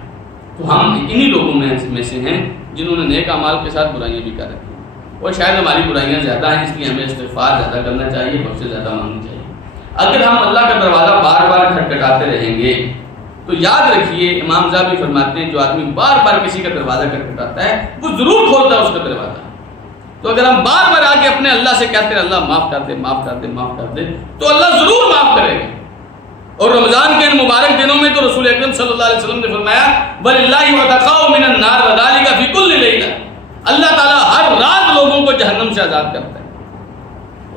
تو ہم انہی لوگوں میں سے ہیں جنہوں نے نیک اعمال کے ساتھ برائیاں بھی کر رکھی ہیں، اور شاید ہماری برائیاں زیادہ ہیں، اس لیے ہمیں استغفار زیادہ کرنا چاہیے، بخش سے زیادہ مانگنی چاہیے. اگر ہم اللہ کا دروازہ بار بار کھٹکھٹاتے رہیں گے تو یاد رکھیے امام صاحب بھی فرماتے ہیں جو آدمی بار بار کسی کا دروازہ کھٹکھٹاتا ہے وہ ضرور کھولتا ہے اس کا دروازہ. تو اگر ہم بار بار آ کے اپنے اللہ سے کہتے ہیں اللہ معاف کر دے معاف کر دے معاف کر دے تو اللہ ضرور معاف کرے گا. اور رمضان کے ان مبارک دنوں میں تو رسول اکرم صلی اللہ علیہ وسلم نے فرمایا وَلِلَّهِ وَتَقَاءُ مِنَ النَّارِ وَذَلِكَ فِي كُلِّ لَيْلَةٍ. اللہ تعالیٰ ہر رات لوگوں کو جہنم سے آزاد کرتا ہے.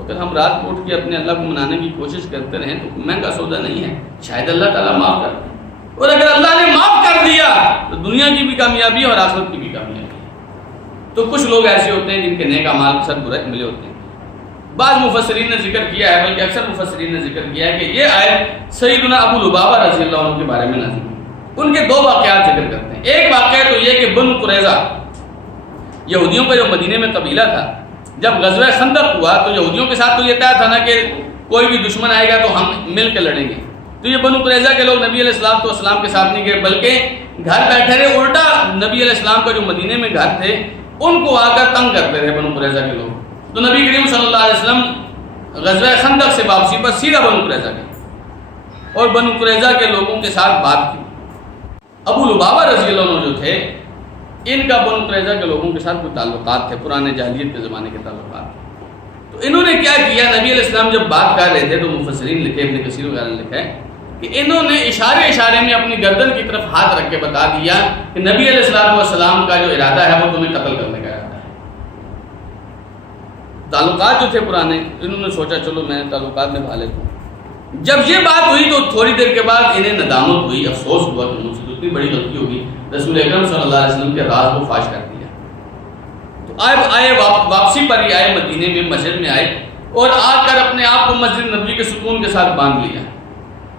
اگر ہم رات کو اٹھ کے اپنے اللہ کو منانے کی کوشش کرتے رہیں تو مہنگا سودا نہیں ہے، شاید اللہ تعالیٰ معاف کر دے. اور اگر اللہ نے معاف کر دیا تو دنیا کی بھی کامیابی اور آخرت کی بھی کامیابی. تو کچھ لوگ ایسے ہوتے ہیں جن کے نیک اعمال کے ساتھ برائے ملے ہوتے ہیں. بعض مفسرین نے ذکر کیا ہے، بلکہ اکثر مفسرین نے ذکر کیا ہے کہ یہ آیت سیدنا ابو لبابہ رضی اللہ عنہ کے بارے میں نازل ہوئی. ان کے دو واقعات ذکر کرتے ہیں. ایک واقعہ تو یہ کہ بنو قریظہ یہودیوں کا جو مدینے میں قبیلہ تھا، جب غزوہ خندق ہوا تو یہودیوں کے ساتھ تو یہ طے تھا نا کہ کوئی بھی دشمن آئے گا تو ہم مل کے لڑیں گے. تو یہ بنو قریظہ کے لوگ نبی علیہ السلام کے ساتھ نہیں گئے، بلکہ گھر بیٹھے رہے. الٹا نبی علیہ السلام کا جو مدینے میں گھر تھے ان کو آ کر تنگ کرتے رہے بنو قریظہ کے لوگ. تو نبی کریم صلی اللہ علیہ وسلم غزوہ خندق سے واپسی پر سیدھا بنو قریظہ گئے اور بنو قریظہ کے لوگوں کے ساتھ بات کی. ابو لبابہ رضی اللہ عنہ جو تھے ان کا بنو قریظہ کے لوگوں کے ساتھ کوئی تعلقات تھے، پرانے جاہلیت کے زمانے کے تعلقات تھے. تو انہوں نے کیا کیا، نبی علیہ السلام جب بات کر رہے تھے تو مفسرین لکھے، ابن کثیر وغیرہ نے لکھا ہے کہ انہوں نے اشارے میں اپنی گردن کی طرف ہاتھ رکھ کے بتا دیا کہ نبی علیہ السلام کا جو ارادہ ہے وہ تمہیں قتل کرنے کا ارادہ ہے. تعلقات جو تھے پرانے، انہوں نے سوچا چلو میں تعلقات نبھا لیتا ہوں. جب یہ بات ہوئی تو تھوڑی دیر کے بعد انہیں ندامت ہوئی، افسوس ہوا کہ مجھ سے اتنی بڑی غلطی ہوگی، رسول اکرم صلی اللہ علیہ وسلم کے راز کو فاش کر دیا. تو آئے واپسی پر ہی آئے مدینے میں، مسجد میں آئے اور آ کر اپنے آپ کو مسجد نبوی کے ستون کے ساتھ باندھ لیا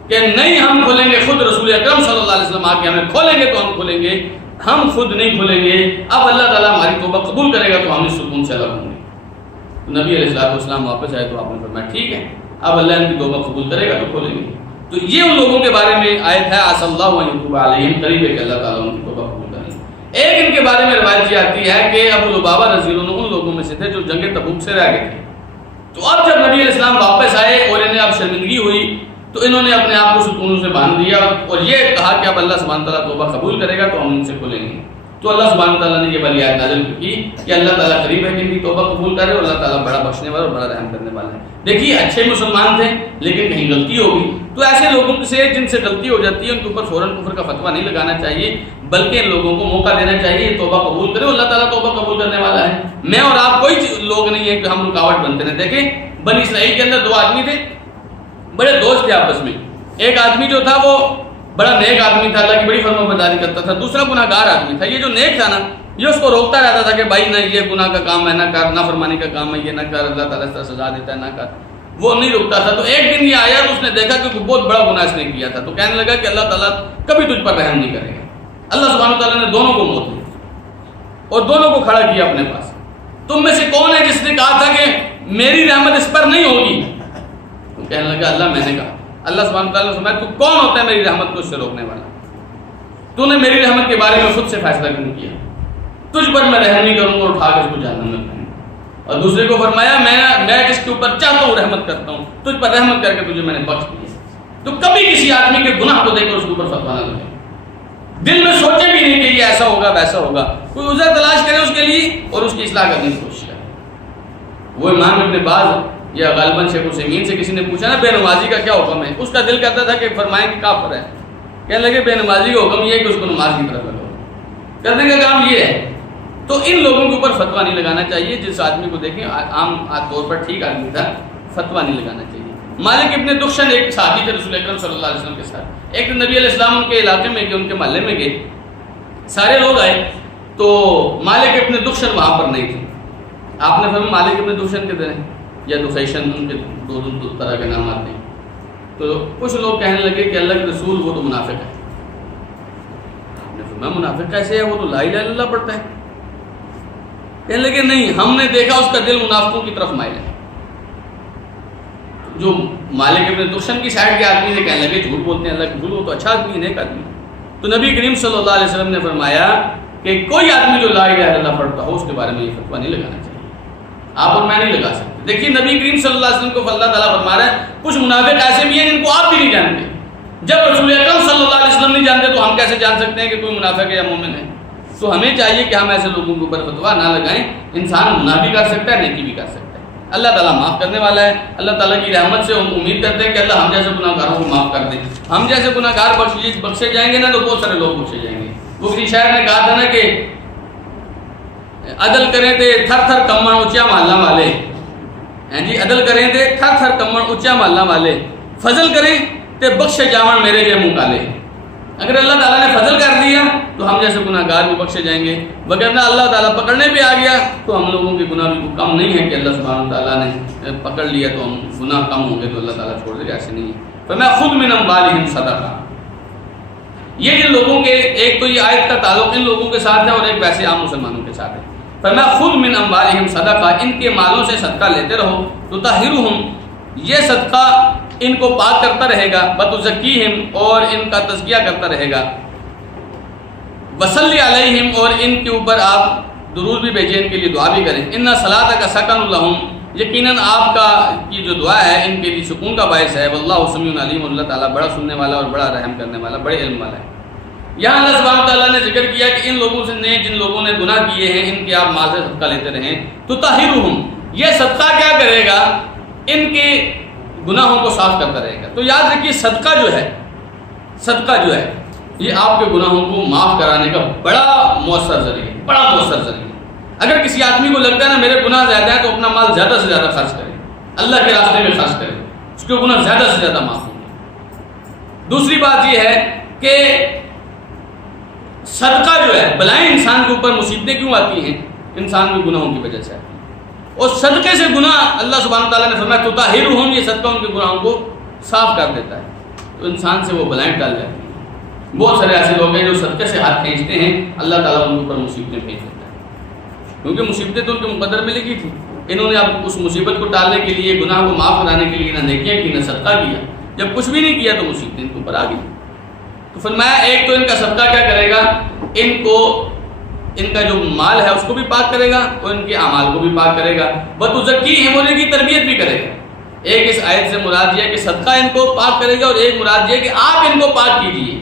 کہ نہیں ہم کھولیں گے، خود رسول اکرم صلی اللہ علیہ وسلم آ کے ہمیں کھولیں گے تو ہم کھولیں گے، ہم خود نہیں کھولیں گے. اب اللہ تعالیٰ ہماری توبہ قبول کرے گا تو ہم اس ستون سے الگ ہوں گے. تو نبی علیہ السلام واپس آئے تو آپ نے فرمایا ٹھیک ہے اب اللہ ان کی توبہ قبول کرے گا تو کھولیں گے. تو یہ ان لوگوں کے بارے میں آیت ہے عسى الله ان يتوب عليهم، قریب ہے کہ اللہ تعالیٰ ان کی توبہ قبول کرے. ایک ان کے بارے میں روایت یہ آتی ہے کہ ابو لبابہ رضی اللہ عنہ ان لوگوں میں سے تھے جو جنگ تبوک سے رہ گئے تھے. تو اب جب نبی علیہ السلام واپس آئے اور انہیں اب شرمندگی ہوئی تو انہوں نے اپنے آپ کو ستونوں سے باندھ دیا اور یہ کہا کہ اب اللہ سبحانہ تعالیٰ توبہ قبول کرے گا تو ہم ان سے کھولیں گے. تو اللہ سبحانہ تعالیٰ نے یہ والی آیت نازل کی کہ اللہ تعالیٰ قریب ہے کہ ان کی توبہ قبول کرے اور اللہ تعالیٰ بڑا بخشنے والا اور بڑا رحم کرنے والا ہے. دیکھیے اچھے مسلمان تھے لیکن کہیں غلطی ہوگی تو ایسے لوگوں سے جن سے غلطی ہو جاتی ہے ان کے اوپر فوراً کفر کا فتویٰ نہیں لگانا چاہیے، بلکہ ان لوگوں کو موقع دینا چاہیے یہ توبہ قبول کرے. اللہ تعالیٰ توبہ قبول کرنے والا ہے. میں اور آپ کوئی لوگ نہیں ہیں کہ ہم رکاوٹ بنتے ہیں. دیکھیں بنی اسرائیل کے اندر دو آدمی تھے، بڑے دوست تھے آپس میں. ایک آدمی جو تھا وہ بڑا نیک آدمی تھا، اللہ کی بڑی فرمانبرداری کرتا تھا. دوسرا گناہ گار آدمی تھا. یہ جو نیک تھا نا یہ اس کو روکتا رہتا تھا کہ بھائی نہ یہ گناہ کا کام ہے، نہ کر، نافرمانی کا کام ہے یہ نہ کر، اللہ تعالیٰ اس طرح سزا دیتا ہے نہ کر. وہ نہیں رکتا تھا. تو ایک دن یہ آیا تو اس نے دیکھا کہ بہت بڑا گناہ اس نے کیا تھا. تو کہنے لگا کہ اللہ تعالیٰ کبھی تجھ پر رحم نہیں کرے گا. اللہ سبحانہ تعالیٰ نے دونوں کو موت دی اور دونوں کو کھڑا کیا اپنے پاس. تم میں سے کون ہے جس نے کہا تھا کہ میری رحمت اس پر نہیں ہوگی؟ تو کہنے لگا اللہ میں نے کہا. اللہ سبحانہ تعالیٰ نے فرمایا تو کون ہوتا ہے میری رحمت کو اس سے روکنے والا؟ تو نے میری رحمت کے بارے میں خود سے فیصلہ کیوں کیا؟ تجھ پر میں رحم نہیں کروں گا اور اٹھا کے اس کو جہنم میں پھینکوں. اور دوسرے کو فرمایا میں جس کے اوپر چاہتا ہوں رحمت کرتا ہوں، تجھ پر رحمت کر کے تجھے میں نے بخش دیا. تو کبھی کسی آدمی کے گناہ کو دیکھ کر اس کے اوپر فتویٰ نہ لگے، دل میں سوچے بھی نہیں کہ یہ ایسا ہوگا ویسا ہوگا. کوئی عذر تلاش کرے اس کے لیے اور اس کی اصلاح کرنے کی کوشش کرے. وہ امام ابن باز یا غالباً شیخ عثیمین سے کسی نے پوچھا نا بے نمازی کا کیا حکم ہے، اس کا دل کرتا تھا کہ فرمائیں کہ کافر ہے. کہنے لگے بے نمازی کا حکم یہ ہے کہ اس کو نماز کی طرف لگاؤ، کرنے کا کام یہ ہے. تو ان لوگوں کے اوپر فتویٰ نہیں لگانا چاہیے. جس آدمی کو دیکھیں عام طور پر ٹھیک آدمی تھا، فتویٰ نہیں لگانا چاہیے. مالک ابن دخشن ایک صحابی تھے رسول اکرم صلی اللہ علیہ وسلم کے ساتھ. ایک دن نبی علیہ السلام ان کے علاقے میں گئے، ان کے محلے میں گئے، سارے لوگ آئے تو مالک ابن دخشن وہاں پر نہیں تھے. آپ نے فرمایا مالک ابن دخشن کے دن یا دخیشن، ان کے دو طرح کے نام آتے ہیں. تو کچھ لوگ کہنے لگے کہ اللہ کے رسول وہ تو منافق ہے. میں منافق کیسے ہے؟ وہ تو لا الہ الا اللہ پڑھتا ہے. کہنے لگے نہیں، ہم نے دیکھا اس کا دل منافقوں کی طرف مائل ہے. جو مالک ابن دشن کی سائڈ کے آدمی سے کہنے لگے جھوٹ بولتے ہیں اللہ کے رسول، وہ تو اچھا آدمی ہے، نیک آدمی. تو نبی کریم صلی اللہ علیہ وسلم نے فرمایا کہ کوئی آدمی جو لا الہ الا اللہ پڑھتا ہو اس کے بارے میں یہ فتویٰ نہیں لگانا چاہیے. آپ اور میں نہیں لگا سکتے. دیکھیے نبی کریم صلی اللہ علیہ وسلم کو اللہ تعالیٰ فرما رہا ہے کچھ منافق ایسے بھی ہیں جن کو آپ بھی نہیں جانتے. جب رسول اکرم صلی اللہ علیہ وسلم نہیں جانتے تو ہم کیسے جان سکتے ہیں کہ کوئی منافق ہے یا مومن ہے؟ تو ہمیں چاہیے کہ ہم ایسے لوگوں کے اوپر فتویٰ نہ لگائیں. انسان گناہ بھی کر سکتا ہے، نیکی بھی کر سکتا ہے. اللہ تعالیٰ معاف کرنے والا ہے. اللہ تعالیٰ کی رحمت سے ہم امید کرتے ہیں کہ اللہ ہم جیسے گناہ گاروں کو معاف کر دیں. ہم جیسے گناہ گار بخشے جائیں گے نا تو بہت سارے لوگ بخشے جائیں گے. وہ کسی شاعر نے کہا تھا نا کہ عدل کریں تے تھر تھر کمن اونچا محلہ والے، جی عدل کریں تے تھر تھر کمن اونچا محلہ والے، فضل کریں تے بخشے جاون میرے جے منہ کالے. اگر اللہ تعالیٰ نے فضل کر دیا تو ہم جیسے گناہ گار بھی بخشے جائیں گے، وگرنہ اللہ تعالیٰ پکڑنے پہ آ گیا تو ہم لوگوں کے گناہ بھی کم نہیں ہے کہ اللہ سبحانہ تعالیٰ نے پکڑ لیا تو ہم گناہ کم ہوں گے تو اللہ تعالیٰ چھوڑ دے گا، ایسے نہیں ہے. فَمَا خُذْ مِنْ أَمْوَالِهِمْ صَدَقَةً. یہ جن لوگوں کے ایک تو یہ آیت کا تعلق ان لوگوں کے ساتھ ہے اور ایک ویسے عام مسلمانوں کے ساتھ ہے. فَمَا خُذْ مِنْ أَمْوَالِهِمْ صَدَقَةً. ان کے مالوں سے صدقہ لیتے رہو. تُطَهِّرُهُمْ. یہ صدقہ ان کو پاک کرتا رہے گا. وَتُزَكِّيهِمْ. اور ان کا تزکیہ کرتا رہے گا. وصلی علیہم. اور ان کے اوپر آپ درود بھی بھیجیں، ان کے لیے دعا بھی کریں. ان صلاتک سکن لہم. یقیناً آپ کا کی جو دعا ہے ان کے لیے سکون کا باعث ہے. واللہ سمیع علیم. اللہ تعالیٰ بڑا سننے والا اور بڑا رحم کرنے والا، بڑے علم والا ہے. یہاں اللہ سبحانہ تعالیٰ نے ذکر کیا کہ ان لوگوں سے جن لوگوں نے گناہ کیے ہیں ان کے آپ مال سے صدقہ لیتے رہیں. تطہرہم. یہ صدقہ کیا کرے گا؟ ان کے گناہوں کو صاف کرتا رہے گا. تو یاد رکھیے صدقہ جو ہے یہ آپ کے گناہوں کو معاف کرانے کا بڑا مؤثر ذریعہ. اگر کسی آدمی کو لگتا ہے نا میرے گناہ زیادہ ہیں تو اپنا مال زیادہ سے زیادہ خرچ کرے، اللہ کے راستے میں خرچ کرے، اس کے گناہ زیادہ سے زیادہ معاف ہوں گے. دوسری بات یہ ہے کہ صدقہ جو ہے بلائیں انسان کے اوپر مصیبتیں کیوں آتی ہیں؟ انسان کے گناہوں کی وجہ سے آتی ہیں. اور صدقے سے گناہ اللہ سبحانہ تعالیٰ نے فرمایا تطہرہم. یہ صدقہ ان کے گناہوں کو صاف کر دیتا ہے تو انسان سے وہ بلائیں ٹال جاتی ہیں. بہت سارے ایسے لوگ ہیں جو صدقے سے ہاتھ کھینچتے ہیں، اللہ تعالیٰ ان کے اوپر مصیبتیں بھیج دیتا ہے، کیونکہ مصیبتیں تو ان کے مقدر میں لکھی تھی. انہوں نے اب اس مصیبت کو ٹالنے کے لیے، گناہ کو معاف کرانے کے لیے نہ نیکیاں کی نہ صدقہ کیا. جب کچھ بھی نہیں کیا تو مصیبتیں ان کے اوپر آ گئی. تو فرمایا ایک تو ان کا صدقہ کیا کرے گا؟ ان کا جو مال ہے اس کو بھی پاک کرے گا اور ان کے اعمال کو بھی پاک کرے گا. وَتُزَكِّيهِمْ. اور ان کی تربیت بھی کرے گا. ایک اس آیت سے مراد یہ ہے کہ صدقہ ان کو پاک کرے گا، اور ایک مراد یہ ہے کہ آپ ان کو پاک کیجیے،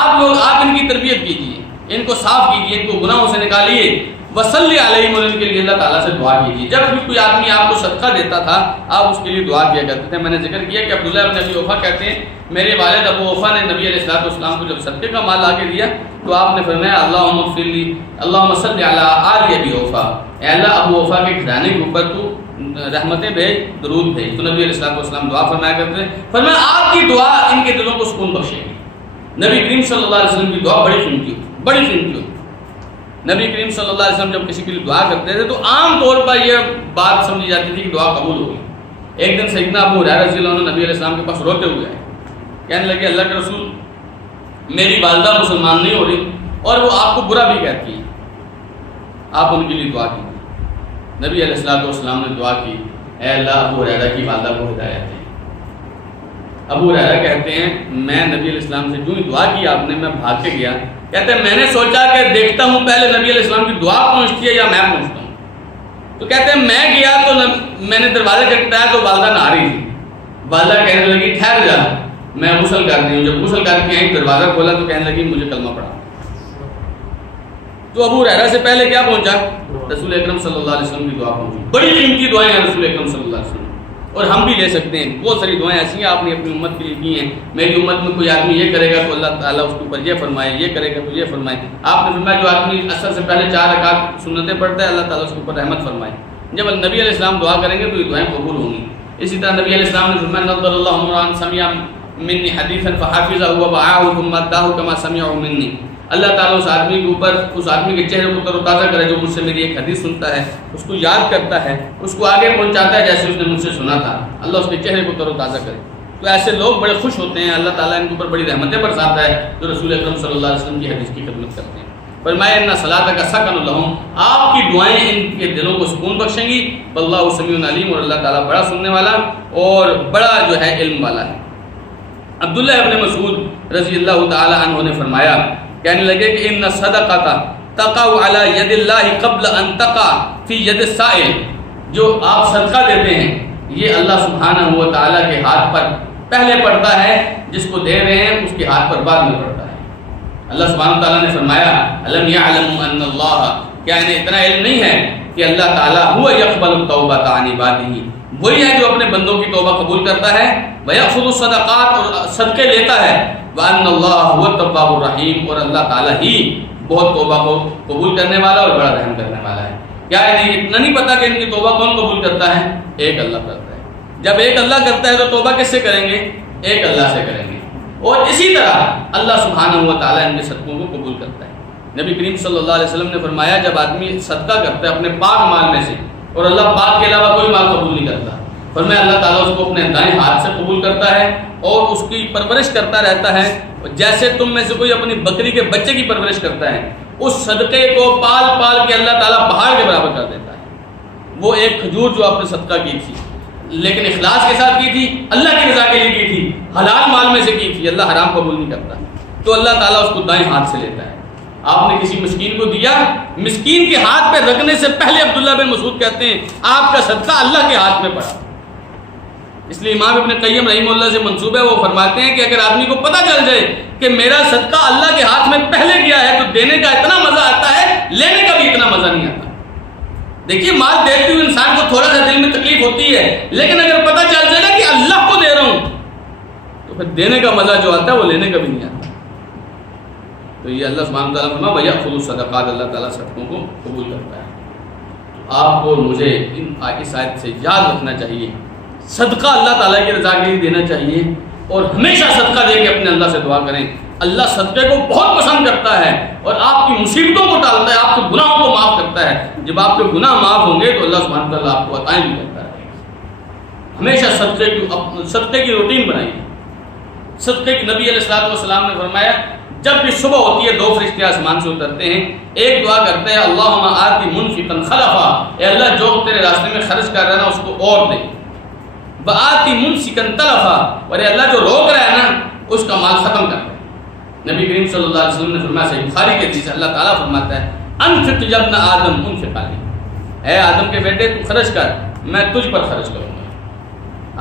آپ ان کی تربیت کیجیے، ان کو صاف کیجیے، ان کو گناہوں سے نکالیے. وصلی علیہم. اور ان کے لیے اللہ تعالیٰ سے دعا کیجیے. جب بھی کوئی آدمی آپ کو صدقہ دیتا تھا آپ اس کے لیے دعا کیا کرتے تھے. میں نے ذکر کیا کہ عبداللہ بن ابی اوفا کہتے ہیں میرے والد ابو اوفا نے نبی علیہ السلام کو جب صدقے کا مال آگے دیا تو آپ نے فرمایا اللہم اغفر لی، اللہم صلی علی آل ابی اوفا. اے اللہ ابو اوفا کے گھرانے کے اوپر تو رحمتیں بھیج، درود بھیج. تو نبی علیہ السلام دعا فرمایا کرتے ہیں. فرمایا آپ کی دعا ان کے دلوں کو سکون بخشے گی. نبی کریم صلی اللہ علیہ وسلم کی دعا بڑی قیمتی ہوتی. نبی کریم صلی اللہ علیہ وسلم جب کسی کے لیے دعا کرتے تھے تو عام طور پر یہ بات سمجھی جاتی تھی کہ دعا قبول ہوگی. ایک دن سیدنا ابو ہریرہ رضی اللہ عنہ نبی علیہ السلام کے پاس روتے ہوئے آئے، کہنے لگے اللہ کے رسول میری والدہ مسلمان نہیں ہو رہی اور وہ آپ کو برا بھی کہتی ہے، آپ ان کے لیے دعا کیجیے. نبی علیہ السلام نے دعا کی، اے اللہ ابو ہریرہ کی والدہ کو ہدایت دے. ابو ہریرہ کہتے ہیں میں نبی علیہ السلام سے جو ہی دعا کی آپ نے میں بھاگ کے گیا. کہتے ہیں میں نے سوچا کہ دیکھتا ہوں پہلے نبی علیہ السلام کی دعا پہنچتی ہے یا میں پہنچتا ہوں. تو کہتے ہیں میں گیا تو میں نے دروازے کھٹکھٹایا تو والدہ نہ آ رہی تھی. والدہ کہنے لگی ٹھہر جا میں غسل کر رہی ہوں. جب غسل کر کے آئی دروازہ کھولا تو کہنے لگی مجھے کلمہ پڑھا. تو ابو ہریرہ سے پہلے کیا پہنچا؟ رسول اکرم صلی اللہ علیہ وسلم کی دعا پہنچی. بڑی قیمتی دعائیں ہیں رسول اکرم صلی اللہ علیہ وسلم، اور ہم بھی لے سکتے ہیں. بہت ساری دعائیں ایسی ہیں آپ نے اپنی امت کے لیے کی ہیں. میری امت میں کوئی آدمی یہ کرے گا تو اللہ تعالیٰ اس کے اوپر یہ فرمائے، یہ کرے گا تو یہ فرمائے. آپ نے فرمایا جو آدمی عصر سے پہلے 4 رکعت سنتیں پڑھتا ہے اللہ تعالیٰ اس کے اوپر رحمت فرمائے. جب نبی علیہ السلام دعا کریں گے تو یہ دعائیں قبول ہوں گی. اسی طرح نبی علیہ السلام نے فرمایا نظر اللہ عمران سمع منی حدیثا فحافظہ وبعاہ ثم اداہ کما سمعہ منی. اللہ تعالیٰ اس آدمی کے اوپر، اس آدمی کے چہرے کو تر و تازہ کرے جو مجھ سے میری ایک حدیث سنتا ہے، اس کو یاد کرتا ہے، اس کو آگے پہنچاتا ہے جیسے اس نے مجھ سے سنا تھا. اللہ اس کے چہرے کو تر و تازہ کرے. تو ایسے لوگ بڑے خوش ہوتے ہیں، اللہ تعالیٰ ان کے اوپر بڑی رحمتیں برساتا ہے جو رسول اکرم صلی اللہ علیہ وسلم کی حدیث کی خدمت کرتے ہیں۔ فرمایا ان صلاتک سکن لہم، آپ کی دعائیں ان کے دلوں کو سکون بخشیں گی، واللہ سمیع علیم، اور اللہ تعالیٰ بڑا سننے والا اور بڑا جو ہے علم والا ہے۔ عبداللہ ابن مسعود رضی اللہ تعالی عنہ نے فرمایا، کہنے لگے کہ ان الصدقۃ تقع علی ید اللہ قبل ان تقع فی ید السائل، جو آپ صدقہ دیتے ہیں یہ اللہ سبحانہ و تعالیٰ کے ہاتھ پر پہلے پڑتا ہے، جس کو دے رہے ہیں اس کے ہاتھ پر بعد میں پڑتا ہے۔ اللہ سبحانہ تعالیٰ نے فرمایا الم یعلم ان اللہ، کیا انہیں اتنا علم نہیں ہے کہ اللہ تعالیٰ هو یقبل التوبۃ عن عبادہ، وہی ہے جو اپنے بندوں کی توبہ قبول کرتا ہے، ویأخذ الصدقات، اور صدقے لیتا ہے، وان اللہ هو التواب الرحیم، اور اللہ تعالیٰ ہی بہت توبہ کو قبول کرنے والا اور بڑا رحم کرنے والا ہے۔ کیا انہیں اتنا نہیں پتا کہ ان کی توبہ کون قبول کرتا ہے؟ ایک اللہ کرتا ہے۔ جب ایک اللہ کرتا ہے تو توبہ کس سے کریں گے؟ ایک اللہ سے کریں گے، اور اسی طرح اللہ سبحانہ و تعالیٰ ان کے صدقوں کو قبول کرتا ہے۔ نبی کریم صلی اللہ علیہ وسلم نے فرمایا جب آدمی صدقہ کرتا ہے اپنے پاک مال میں سے، اور اللہ پاک کے علاوہ کوئی مال قبول نہیں کرتا، فرمایا اللہ تعالیٰ اس کو اپنے دائیں ہاتھ سے قبول کرتا ہے اور اس کی پرورش کرتا رہتا ہے، جیسے تم میں سے کوئی اپنی بکری کے بچے کی پرورش کرتا ہے، اس صدقے کو پال پال کے اللہ تعالیٰ پہاڑ کے برابر کر دیتا ہے۔ وہ ایک کھجور جو آپ نے صدقہ کی تھی لیکن اخلاص کے ساتھ کی تھی، اللہ کی رضا کے لیے کی تھی، حلال مال میں سے کی تھی، اللہ حرام قبول نہیں کرتا، تو اللہ تعالیٰ اس کو دائیں ہاتھ سے لیتا ہے۔ آپ نے کسی مسکین کو دیا، مسکین کے ہاتھ پہ رکھنے سے پہلے عبداللہ بن مسعود کہتے ہیں آپ کا صدقہ اللہ کے ہاتھ میں پڑا۔ اس لیے امام ابن قیم رحمہ اللہ سے منسوب ہے، وہ فرماتے ہیں کہ اگر آدمی کو پتہ چل جائے کہ میرا صدقہ اللہ کے ہاتھ میں پہلے گیا ہے تو دینے کا اتنا مزہ آتا ہے، لینے کا بھی اتنا مزہ نہیں آتا۔ دیکھیے مال دیتے ہوئے انسان کو تھوڑا سا دل میں تکلیف ہوتی ہے، لیکن اگر پتہ چل جائے نا کہ اللہ کو دے رہا ہوں تو پھر دینے کا مزہ جو آتا ہے وہ لینے کا بھی نہیں آتا۔ تو یہ اللہ سبحانہ وتعالیٰ فرمایا وَيَأْخُذُ الصَّدَقَاتِ، اللہ تعالیٰ صدقوں کو قبول کرتا ہے۔ تو آپ کو مجھے اس آیت سے یاد رکھنا چاہیے، صدقہ اللہ تعالیٰ کی رضا کے لیے دینا چاہیے، اور ہمیشہ صدقہ دے کے اپنے اللہ سے دعا کریں۔ اللہ صدقے کو بہت پسند کرتا ہے اور آپ کی مصیبتوں کو ٹالتا ہے، آپ کے گناہوں کو معاف کرتا ہے۔ جب آپ کے گناہ معاف ہوں گے تو اللہ سبحانہ تعالیٰ آپ کو عطائیں بھی کرتا ہے۔ ہمیشہ صدقے کی روٹین بنائیے۔ صدقے کی نبی علیہ الصلوۃ والسلام نے فرمایا جب بھی صبح ہوتی ہے دو فرشتے آسمان سے اترتے ہیں، ایک دعا کرتے ہیں اللہم آتی منفقا خلفا، اے اللہ جو تیرے راستے میں خرچ کر رہا ہے نا اس کو اور دے، وآتی ممسکا تلفا، اور اے اللہ جو روک رہا ہے نا اس کا مال ختم کر دے۔ نبی کریم صلی اللہ علیہ وسلم نے فرمایا، صحیح بخاری کے حدیث اللہ تعالیٰ فرماتا ہے انفق یا ابن آدم انفق علی، اے آدم کے بیٹے تو خرچ کر، میں تجھ پر خرچ کروں گا۔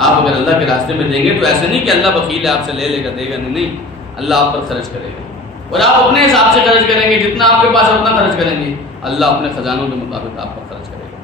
آپ اگر اللہ کے راستے میں دیں گے تو ایسے نہیں کہ اللہ بخیل ہے آپ سے لے لے کر دے گا، نہیں، اللہ آپ پر خرچ کرے گا، اور آپ اپنے حساب سے خرچ کریں گے، جتنا آپ کے پاس اتنا خرچ کریں گے، اللہ اپنے خزانوں کے مطابق آپ پر خرچ کرے گا۔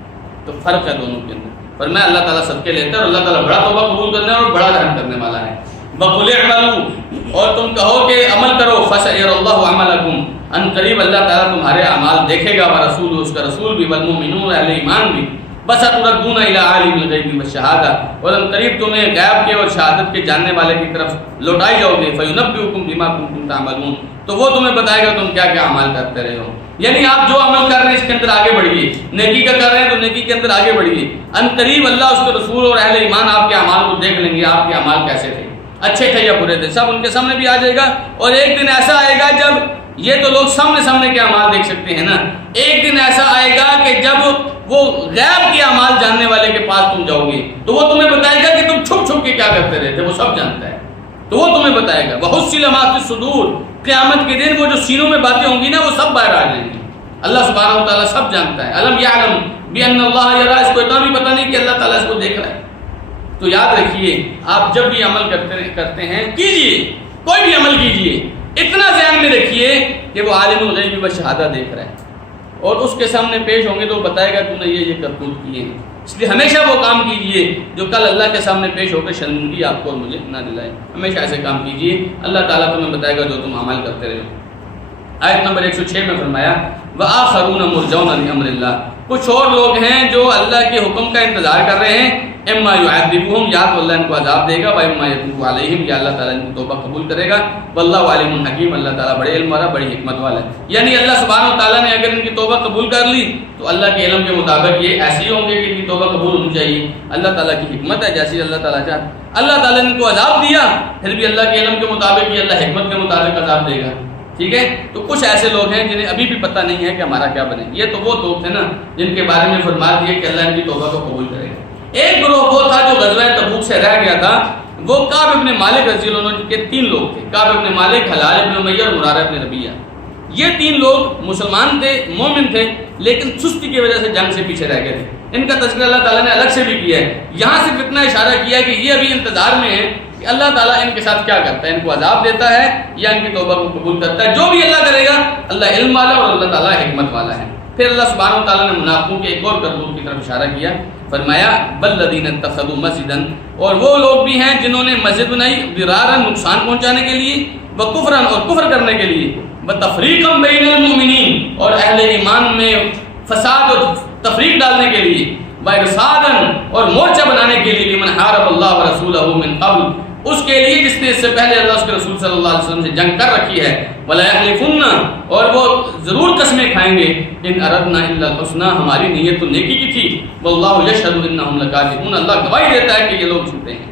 تو فرق ہے دونوں کے اندر۔ فرمایا اللہ تعالیٰ صدقے لیتا ہے اور اللہ تعالیٰ بڑا توبہ قبول کرنے اور بڑا رحم کرنے والا ہے۔ وَقُلِ اعْمَلُوا، اور تم کہو کہ عمل کرو، فَسَيَرَى اللَّهُ عَمَلَكُمْ، ان قریب اللہ تعالیٰ تمہارے اعمال دیکھے گا، وَرَسُولُ، اس کا رسول بھی، وَالْمُؤْمِنُونَ، اہل ایمان بھی، وَسَتُرَدُّونَ إِلَىٰ عَالِمِ الْغَيْبِ وَالشَّهَادَةِ، اور ان قریب تمہیں غیب کے اور شہادت کے جاننے والے کی طرف لوٹائی جاؤ گے، فَيُنَبِّئُكُم بِمَا كُنتُمْ تَعْمَلُونَ، تو وہ تمہیں بتائے گا تم کیا کیا اعمال کرتے رہے ہو۔ یعنی آپ جو عمل کر رہے ہیں اس کے اندر آگے بڑھیے، نیکی کا کر رہے ہیں تو نیکی کے اندر آگے بڑھیے، ان قریب اللہ، اس کے رسول اور اہل ایمان آپ کے اعمال کو دیکھ لیں گے، آپ کے اعمال کیسے تھے، اچھے تھے یا برے تھے، سب ان کے سامنے بھی آ جائے گا۔ اور ایک دن ایسا آئے گا جب یہ تو لوگ سامنے سامنے کے اعمال دیکھ سکتے ہیں نا، ایک دن ایسا آئے گا کہ جب وہ غیب کے اعمال جاننے والے کے پاس تم جاؤ گے تو وہ تمہیں بتائے گا کہ تم چھپ چھپ کے کیا کرتے رہے تھے، وہ سب جانتا ہے، تو وہ تمہیں بتائے گا۔ وَحُصِّلَ مَا فِي الصُّدُورِ، قیامت کے دن وہ جو سینوں میں باتیں ہوں گی نا وہ سب باہر آ جائیں گی، اللہ سبحانہ و تعالیٰ سب جانتا ہے۔ الم یعلم بأن اللہ یرا، اس کو اتنا بھی پتہ نہیں کہ اللہ تعالیٰ اس کو دیکھ رہا ہے۔ تو یاد رکھیے آپ جب بھی عمل کرتے ہیں کیجئے، کوئی بھی عمل کیجئے، اتنا ذہن میں رکھیے کہ وہ عالم الغیب والشہادہ دیکھ رہا ہے، اور اس کے سامنے پیش ہوں گے تو وہ بتائے گا تو نے یہ کرتوت کیے ہیں۔ اس لیے ہمیشہ وہ کام کیجئے جو کل اللہ کے سامنے پیش ہو کر شرمندگی آپ کو اور مجھے نہ دلائے، ہمیشہ ایسے کام کیجئے، اللہ تعالیٰ تمہیں بتائے گا جو تم عمل کرتے رہے ہو۔ آیت نمبر 106 میں فرمایا وَآخَرُونَ مُرْجَوْنَ لِأَمْرِ اللَّهِ، کچھ اور لوگ ہیں جو اللہ کے حکم کا انتظار کر رہے ہیں، اما یعذبہم، یا تو اللہ ان کو عذاب دے گا، و اما یتوب علیہم، یا اللہ تعالیٰ ان کی توبہ قبول کرے گا، واللہ علیم حکیم، اللہ تعالیٰ بڑے علم والا بڑی حکمت والا ہے. یعنی اللہ سبحانہ و تعالیٰ نے اگر ان کی توبہ قبول کر لی تو اللہ کے علم کے مطابق یہ ایسے ہی ہوں گے کہ ان کی توبہ قبول ہونی چاہیے. اللہ تعالیٰ کی حکمت ہے، جیسی اللہ تعالیٰ چاہتا. اللہ تعالیٰ نے ان کو عذاب دیا، پھر بھی اللہ کے علم کے مطابق یہ اللہ حکمت کے مطابق عذاب دے گا. ٹھیک ہے. تو کچھ ایسے لوگ ہیں جنہیں ابھی بھی پتہ نہیں ہے کہ ہمارا کیا بنے. یہ تو وہ لوگ تھے نا جن کے بارے میں فرما دیا کہ اللہ ان کی توبہ کو قبول کرے گا. ایک گروہ وہ تھا جو غزوہ تبوک سے رہ گیا تھا، وہ کعب ابن مالک رضی اللہ عنہ کے 3 لوگ تھے. کعب ابن مالک، حلال ابن امیہ اور مرارہ ابن ربیعہ. یہ 3 لوگ مسلمان تھے، مومن تھے، لیکن سستی کی وجہ سے جنگ سے پیچھے رہ گئے تھے. ان کا تذکرہ اللہ تعالیٰ نے الگ سے بھی کیا ہے. یہاں صرف اتنا اشارہ کیا ہے کہ یہ ابھی انتظار میں ہے کہ اللہ تعالیٰ ان کے ساتھ کیا کرتا ہے، ان کو عذاب دیتا ہے یا ان کی توبہ کو قبول کرتا ہے. جو بھی اللہ کرے گا، اللہ علم والا اور اللہ تعالیٰ حکمت والا ہے. پھر اللہ سبحانہ و تعالیٰ نے منافقوں کے ایک اور کرتوت کی طرف اشارہ کیا. فرمایا بلذین اتخذوا مسجدا، اور وہ لوگ بھی ہیں جنہوں نے مسجد بنائی ضرارا، نقصان پہنچانے کے لیے، وکفرا، اور کفر کرنے کے لیے، وتفریقا بین المؤمنین، اور اہل ایمان میں فساد اور تفریق ڈالنے کے لیے، وارصادا، اور مورچہ بنانے کے لیے، لمن حارب اللہ ورسولہ من قبل، اس کے لیے جس نے اس سے پہلے اللہ اس کے رسول صلی اللہ علیہ وسلم سے جنگ کر رکھی ہے. ولا یحلفن، اور وہ ضرور قسمیں کھائیں گے، ان اردنا الا الحسنى، ہماری نیت تو نیکی کی تھی، واللہ یشہد انہم لکاذبون، اللہ گواہی دیتا ہے کہ یہ لوگ جھوٹے ہیں.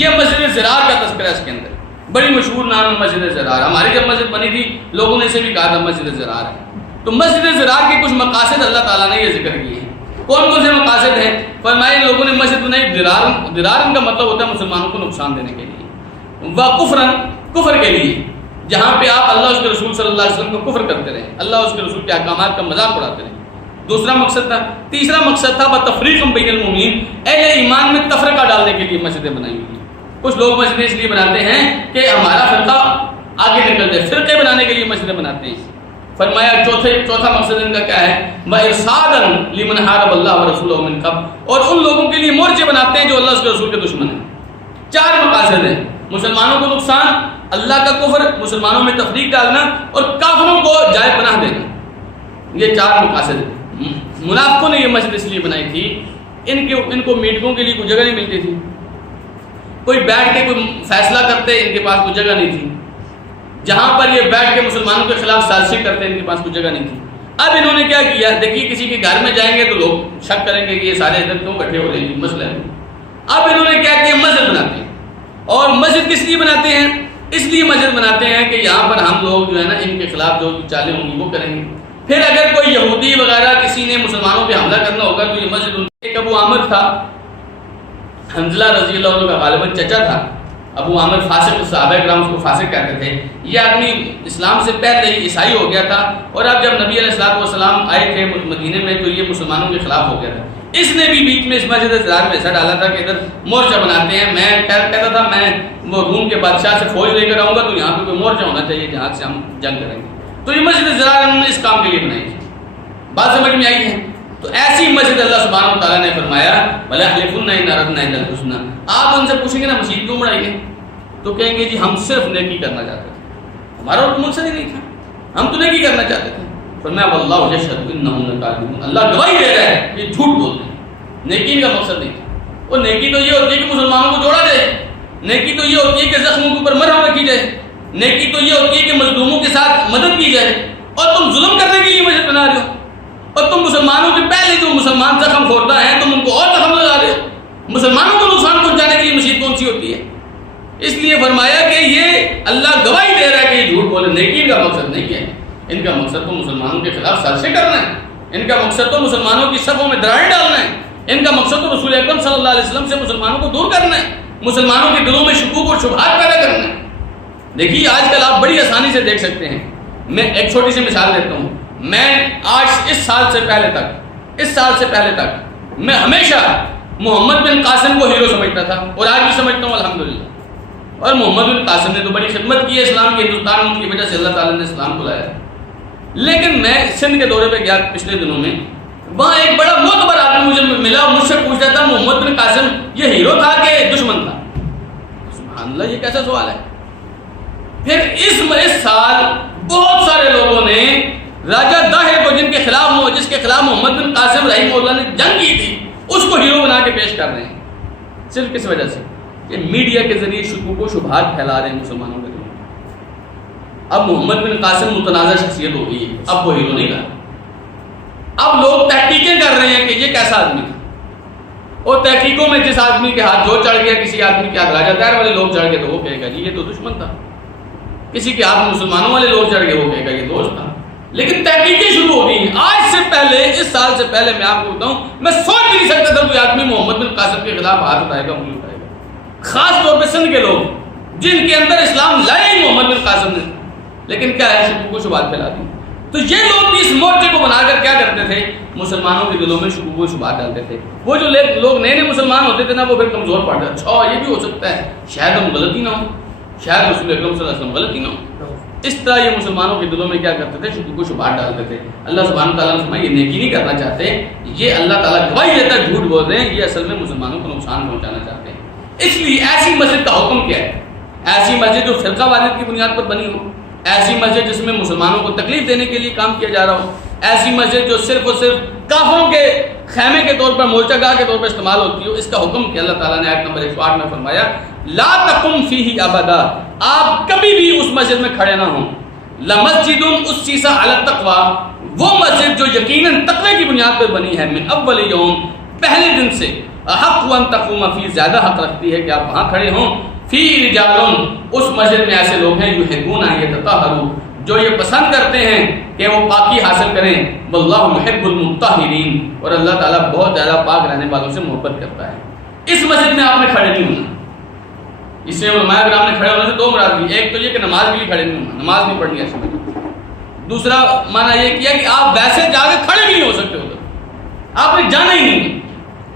یہ مسجد زرار کا تذکرہ ہے اس کے اندر. بڑی مشہور نام ہے مسجد زرار. ہماری جب مسجد بنی تھی لوگوں نے اسے بھی کہا تھا مسجد زرار ہے. تو مسجد زرار کے کچھ مقاصد اللہ تعالیٰ نے یہ ذکر کیے ہیں. کون کون سے مقاصد ہیں؟ فرمائے لوگوں نے مسجد بنائی ضرارن کا مطلب ہوتا ہے مسلمانوں کو نقصان دینے کے لیے، وکفرن، کفر کے لیے، جہاں پہ آپ اللہ اس کے رسول صلی اللہ علیہ وسلم کو کفر کرتے رہے، اللہ اس کے رسول کے احکامات کا مذاق اڑاتے رہے. دوسرا مقصد تھا. تیسرا مقصد تھا بتفریق بین المؤمنین، اہل ایمان میں تفرقہ ڈالنے کے لیے مسجدیں بنائی ہوئی. کچھ لوگ مسجدیں اس لیے بناتے ہیں کہ ہمارا فرقہ آگے نکل جائے، فرقے بنانے کے لیے مسجدیں بناتے ہیں. فرمایا چوتھا مقصد ان کا کیا ہے؟ وارصادا لمن حارب اللہ ورسولہ من قبل، اور ان لوگوں کے لیے مورچے بناتے ہیں جو اللہ اس کے رسول کے دشمن ہیں. 4 مقاصد ہیں: مسلمانوں کو نقصان، اللہ کا کفر، مسلمانوں میں تفریق ڈالنا، اور کافروں کو جائے پناہ دینا. یہ 4 مقاصد ہیں. منافقوں نے یہ مسجد اس لیے بنائی تھی، ان کو میٹنگوں کے لیے کوئی جگہ نہیں ملتی تھی، کوئی بیٹھ کے کوئی فیصلہ کرتے ان کے پاس کوئی جگہ نہیں تھی. جہاں پر یہ بیٹھ کے مسلمانوں کے خلاف سازشیں کرتے ان کے پاس کوئی جگہ نہیں تھی. اب انہوں نے کیا کیا؟ دیکھیے کسی کے گھر میں جائیں گے تو لوگ شک کریں گے کہ یہ سارے ادھر کیوں بیٹھے ہو رہے ہیں، مسئلہ ہے. اب انہوں نے کیا کیا؟ مسجد بناتے ہیں. اور مسجد کس لیے بناتے ہیں؟ اس لیے مسجد بناتے ہیں کہ یہاں پر ہم لوگ جو ہے نا ان کے خلاف جو چالیں ہوں گی وہ کریں گے. پھر اگر کوئی یہودی وغیرہ کسی نے مسلمانوں پہ حملہ کرنا ہوگا تو یہ مسجد. ایک ابو عامر تھا، حنظلہ رضی اللہ عنہ کا غالباً چچا تھا. ابو عامر فاسق، صحابہ کرام اس کو فاسق کہتے تھے. یہ آدمی اسلام سے پہلے ہی عیسائی ہو گیا تھا، اور اب جب نبی علیہ الصلوۃ والسلام آئے تھے مدینے میں تو یہ مسلمانوں کے خلاف ہو گیا تھا. اس نے بھی بیچ میں اس مسجد زرار میں ایسا ڈالا تھا کہ ادھر مورچہ بناتے ہیں. میں کہتا تھا میں وہ روم کے بادشاہ سے فوج لے کر آؤں گا تو یہاں پہ کوئی مورچہ ہونا چاہیے جہاں سے ہم جنگ کریں گے. تو یہ مسجد زرار انہوں نے اس کام کے لیے بنائی تھی. بات سمجھ میں آئی ہے؟ تو ایسی مسجد اللہ سبحانہ و تعالیٰ نے فرمایا وَلَا يَحْلِفُنَّ إِنْ أَرَدْنَا إِلَّا الْحُسْنَى. آپ ان سے پوچھیں گے نا مسجد کیوں بنائی ہے تو کہیں گے جی ہم صرف نیکی کرنا چاہتے تھے، ہمارا اور مقصد ہی نہیں تھا، ہم تو نیکی کرنا چاہتے تھے. فرمایا وَاللَّهُ يَشْهَدُ إِنَّهُمْ لَكَاذِبُونَ. اللہ گواہی دے رہا ہے یہ جھوٹ بولتے ہیں، نیکی کا مقصد نہیں تھا. وہ نیکی تو یہ ہوتی ہے کہ مسلمانوں کو جوڑا جائے، نیکی تو یہ ہوتی ہے کہ زخموں کے اوپر مرہم رکھی جائے، نیکی تو یہ ہوتی ہے کہ مظلوموں کے ساتھ مدد کی جائے. اور تم ظلم کرنے کے لیے مسجد بنا رہے ہو، اور تم مسلمانوں کے پہلے جو مسلمان زخم کھوڑتا ہے تم ان کو اور زخم لگا رہے ہو. مسلمانوں کو نقصان پہنچانے کے لیے مسجد کون سی ہوتی ہے؟ اس لیے فرمایا کہ یہ اللہ گواہی دے رہا ہے کہ یہ جھوٹ بولے. نیکی ان کا مقصد نہیں ہے، ان کا مقصد تو مسلمانوں کے خلاف سازشیں کرنا ہے، ان کا مقصد تو مسلمانوں کی صفوں میں دراڑیں ڈالنا ہے، ان کا مقصد تو رسول اکرم صلی اللہ علیہ وسلم سے مسلمانوں کو دور کرنا ہے، مسلمانوں کے دلوں میں شکوک اور شبہات پیدا کرنا ہے. دیکھیے آج کل آپ بڑی آسانی سے دیکھ سکتے ہیں. میں ایک چھوٹی سی مثال دیتا ہوں. میں آج اس سال سے پہلے تک میں ہمیشہ محمد بن قاسم کو ہیرو سمجھتا تھا، اور آج بھی سمجھتا ہوں الحمدللہ. اور محمد بن قاسم نے تو بڑی خدمت کی ہے اسلام کے، ہندوستان میں ان کی وجہ سے اللہ تعالیٰ نے اسلام کو لایا. لیکن میں سندھ کے دورے پہ گیا پچھلے دنوں میں، وہاں ایک بڑا معتبر آدمی مجھے ملا اور مجھ سے پوچھ رہا تھا محمد بن قاسم یہ ہیرو تھا کہ دشمن تھا؟ سبحان اللہ، یہ کیسا سوال ہے. پھر اس سال بہت سارے لوگوں نے راجہ داہر کو جس کے خلاف محمد بن قاسم رحمہ اللہ نے جنگ کی تھی اس کو ہیرو بنا کے پیش کر رہے ہیں. صرف کس وجہ سے کہ میڈیا کے ذریعے شکوک و شبہات پھیلا رہے ہیں مسلمانوں کے دل میں. اب محمد بن قاسم متنازع شخصیت ہو گئی ہے, اب وہ ہیرو نہیں رہا. اب لوگ تحقیقیں کر رہے ہیں کہ یہ کیسا آدمی تھا, اور تحقیقوں میں جس آدمی کے ہاتھ جو چڑھ گیا, کسی آدمی کے ہاتھ راجہ دائر والے لوگ چڑھ گئے تو وہ کہے گا جی یہ تو دشمن تھا, کسی کے ہاتھ مسلمانوں والے لوگ چڑھ گئے وہ کہے گا یہ دوست تھا. لیکن تحقیقیں شروع ہو گئی ہیں. آج سے پہلے, اس سال سے پہلے میں آپ کو بتاؤں, میں سوچ بھی نہیں سکتا تھا کوئی آدمی محمد بن قاسم کے خلاف ہاتھ اٹھائے گا, انگلی اٹھائے گا. خاص طور پہ سندھ کے لوگ جن کے اندر اسلام لائے ہی محمد بن قاسم نے, لیکن کیا ہے شکوک و شبہات پھیلا دی. تو یہ لوگ بھی اس مورچے کو بنا کر کیا کرتے تھے, مسلمانوں کے دلوں میں شکوک و شبہات ڈالتے تھے. وہ جو لوگ نئے نئے مسلمان ہوتے تھے نا, وہ پھر کمزور پڑ جاتے. اچھا یہ بھی ہو سکتا ہے, شاید ہم غلطی نہ ہو, شاید رسول اکرم صلی اللہ علیہ وسلم غلطی نہ ہو. اس طرح یہ مسلمانوں کے دلوں میں کیا کرتے تھے, شکوک و شبہات ڈالتے تھے. اللہ سبحانہ تعالیٰ نے فرمایا یہ نیکی نہیں کرنا چاہتے, یہ اللہ تعالیٰ گواہی دیتا ہے جھوٹ بول رہے ہیں, یہ اصل میں مسلمانوں کو نقصان پہنچانا چاہتے ہیں. اس لیے ایسی مسجد کا حکم کیا ہے, ایسی مسجد جو فرقہ واریت کی بنیاد پر بنی ہو, ایسی مسجد جس میں مسلمانوں کو تکلیف دینے کے لیے کام کیا جا رہا ہو, ایسی مسجد جو صرف اور صرف کافروں کے خیمے کے طور پر, مورچہ گاہ کے طور پر استعمال ہوتی ہو, اس کا حکم کیا اللہ تعالیٰ نے آیت نمبر 108 میں فرمایا لا تقم فیہ ابدا, آپ کبھی بھی اس مسجد میں کھڑے نہ ہوں. لمسجد اسست علی التقوی, وہ مسجد جو یقیناً تقوی کی بنیاد پر بنی ہے, من اول یوم, پہلے دن سے, احق ان تقوم فیہ, زیادہ حق رکھتی ہے کہ آپ وہاں کھڑے ہوں. فی رجال, اس مسجد میں ایسے لوگ ہیں یحبون ان یتطہروا, جو یہ پسند کرتے ہیں کہ وہ پاکی حاصل کریں. واللہ یحب المطہرین, اور اللہ تعالیٰ بہت زیادہ پاک رہنے والوں سے محبت کرتا ہے. اس مسجد میں آپ نے کھڑے نہیں ہونا. اس سے علماء کرام نے کھڑے ہونے سے دو مراد لی, ایک تو یہ کہ نماز کے لیے کھڑے نہیں ہونا, نماز نہیں پڑھنی ایسے میں. دوسرا معنی یہ کیا کہ آپ ویسے جا کے کھڑے بھی نہیں ہو سکتے ادھر, آپ نے جانا ہی نہیں.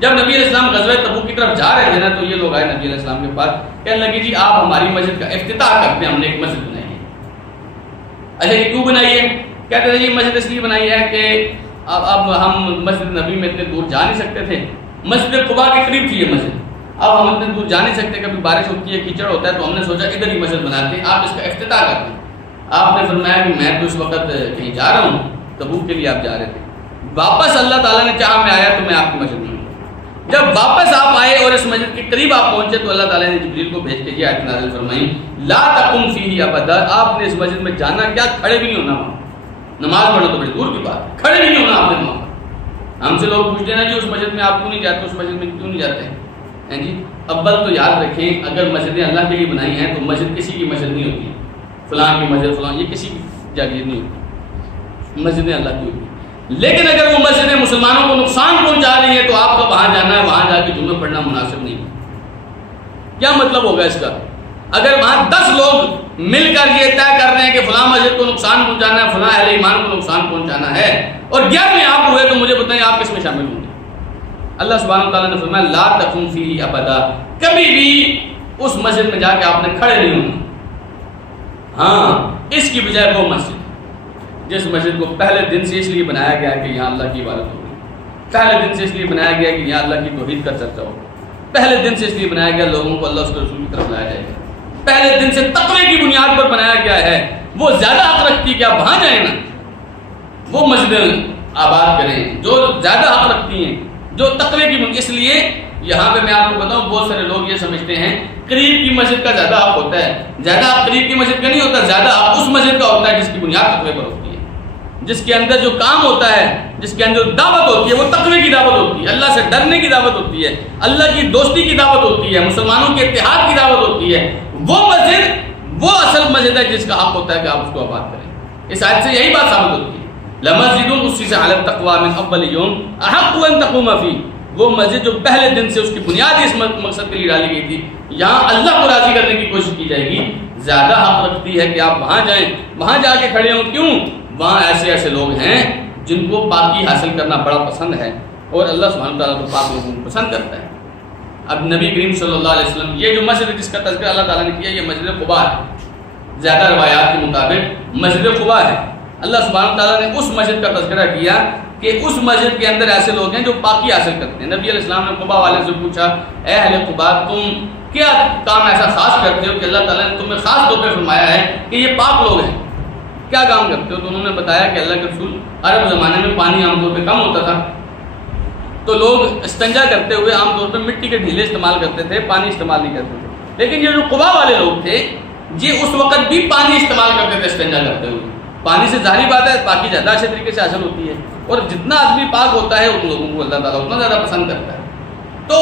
جب نبی علیہ السلام غزوہ تبوک کی طرف جا رہے تھے نا, تو یہ لوگ آئے نبی علیہ السلام کے پاس, کہنے لگے جی آپ ہماری مسجد کا افتتاح کرتے ہیں, ہم نے ایک مسجد بنائی ہے. اچھا یہ کیوں بنائی ہے؟ کہتے تھے یہ مسجد اس لیے بنائی ہے کہ اب ہم مسجد نبی میں اتنے دور جا نہیں سکتے تھے, مسجد قباء کے قریب تھی یہ مسجد, اب ہم اتنے دور جا نہیں سکتے, کبھی بارش ہوتی ہے, کیچڑ ہوتا ہے, تو ہم نے سوچا ادھر ہی مسجد بناتے ہیں, آپ اس کا افتتاح کرتے ہیں. آپ نے فرمایا کہ میں تو اس وقت کہیں جا رہا ہوں, تبوک کے لیے آپ جا رہے تھے. واپس اللہ تعالیٰ نے چاہا میں آیا تو میں آپ کی مسجد میں. جب واپس آپ آئے اور اس مسجد کے قریب آپ پہنچے تو اللہ تعالیٰ نے جبریل کو بھیج کے یہ آیت نازل فرمائی لا تقم فیہ ابدا, آپ نے اس مسجد میں جانا کیا, کھڑے بھی نہیں ہونا وہاں. نماز پڑھنا تو بڑی دور کی بات ہے, کھڑے بھی نہیں ہونا آپ نے وہاں. ہم سے لوگ پوچھتے ہیں نا جی اس مسجد میں آپ کیوں نہیں جاتے, اس مسجد میں کیوں نہیں جاتے ہیں جی. اول تو یاد رکھیں, اگر مسجدیں اللہ کے لیے بنائی ہیں تو مسجد کسی کی مسجد نہیں ہوتی, فلاں کی مسجد فلاں, یہ کسی کی جاگیر نہیں ہوتی, مسجدیں اللہ کی ہوتی. لیکن اگر وہ مسجدیں مسلمانوں کو نقصان پہنچا رہی ہیں تو آپ کا وہاں جانا ہے, وہاں جا کے جمعہ پڑھنا مناسب نہیں. کیا مطلب ہوگا اس کا؟ اگر وہاں 10 لوگ مل کر یہ طے کر رہے ہیں کہ فلاں مسجد کو نقصان پہنچانا ہے, فلاں اہل ایمان کو نقصان پہنچانا ہے, اور 11ویں آپ ہوئے, تو مجھے بتائیں آپ کس میں شامل ہوں گے؟ اللہ سبحانہ تعالیٰ نے فرمایا لا تقم فیہ ابدا, کبھی بھی اس مسجد میں جا کے آپ نے کھڑے نہیں ہونا. ہاں, اس کی بجائے وہ مسجد جس مسجد کو پہلے دن سے اس لیے بنایا گیا کہ یہاں اللہ کی عبادت ہوگی, پہلے دن سے اس لیے بنایا گیا کہ یہاں اللہ کی توحید کا چرچا ہو, پہلے دن سے اس لیے بنایا گیا لوگوں کو اللہ اس کے رسول کی طرف لایا جائے گا, پہلے دن سے تقوی کی بنیاد پر بنایا گیا ہے. وہ زیادہ حق رکھتی ہے کہ آپ وہاں جائیں نا, وہ مسجدیں آباد کریں جو زیادہ حق رکھتی ہیں, جو تقوی کی بنیاد. اس لیے یہاں پہ میں آپ کو بتاؤں, بہت سارے لوگ یہ سمجھتے ہیں قریب کی مسجد کا زیادہ حق ہوتا ہے. زیادہ حق قریب کی مسجد کا نہیں ہوتا, زیادہ حق اس مسجد کا ہوتا ہے جس کی بنیاد تقوی پر ہوتی ہے, جس کے اندر جو کام ہوتا ہے, جس کے اندر دعوت ہوتی ہے وہ تقوی کی دعوت ہوتی ہے, اللہ سے ڈرنے کی دعوت ہوتی ہے, اللہ کی دوستی کی دعوت ہوتی ہے, مسلمانوں کے اتحاد کی دعوت ہوتی ہے. وہ مسجد وہ اصل مسجد ہے جس کا حق ہوتا ہے کہ آپ اس کو آباد کریں. اس آیت سے یہی بات ثابت ہوتی ہے. لمسجد اسست علی التقوی من اول یوم احق ان تقوم فیہ, وہ مسجد جو پہلے دن سے اس کی بنیاد اس مقصد کے لیے ڈالی گئی تھی, یہاں اللہ کو راضی کرنے کی کوشش کی جائے گی, زیادہ حق رکھتی ہے کہ آپ وہاں جائیں, وہاں جا کے کھڑے ہوں. کیوں؟ وہاں ایسے لوگ ہیں جن کو پاکی حاصل کرنا بڑا پسند ہے, اور اللہ سبحانہ تعالیٰ تو پاک لوگوں کو پسند کرتا ہے. اب نبی کریم صلی اللہ علیہ وسلم, یہ جو مسجد جس کا تذکرہ اللہ تعالیٰ نے کیا, یہ مسجد قباء ہے. زیادہ روایات کے مطابق مسجد قباء ہے. اللہ سبحانہ تعالیٰ نے اس مسجد کا تذکرہ کیا کہ اس مسجد کے اندر ایسے لوگ ہیں جو پاکی حاصل کرتے ہیں. نبی علیہ السلام نے قباء والے سے پوچھا, اے اہل قباء, تم کیا کام ایسا خاص کرتے ہو کہ اللہ تعالیٰ نے تمہیں خاص طور پہ فرمایا ہے کہ یہ پاک لوگ ہیں, کیا کام کرتے ہو؟ تو انہوں نے بتایا کہ اللہ کے رسول, عرب زمانے میں پانی عام طور پہ کم ہوتا تھا, تو لوگ استنجا کرتے ہوئے عام طور پہ مٹی کے ڈھیلے استعمال کرتے تھے، پانی استعمال نہیں کرتے تھے. لیکن یہ جو قبا والے لوگ تھے یہ اس وقت بھی پانی استعمال کرتے تھے استنجا کرتے ہوئے. پانی سے ظاہری بات ہے پاکی زیادہ اچھے طریقے سے حاصل ہوتی ہے، اور جتنا آدمی پاک ہوتا ہے ان لوگوں کو اللہ تعالیٰ اتنا زیادہ پسند کرتا ہے. تو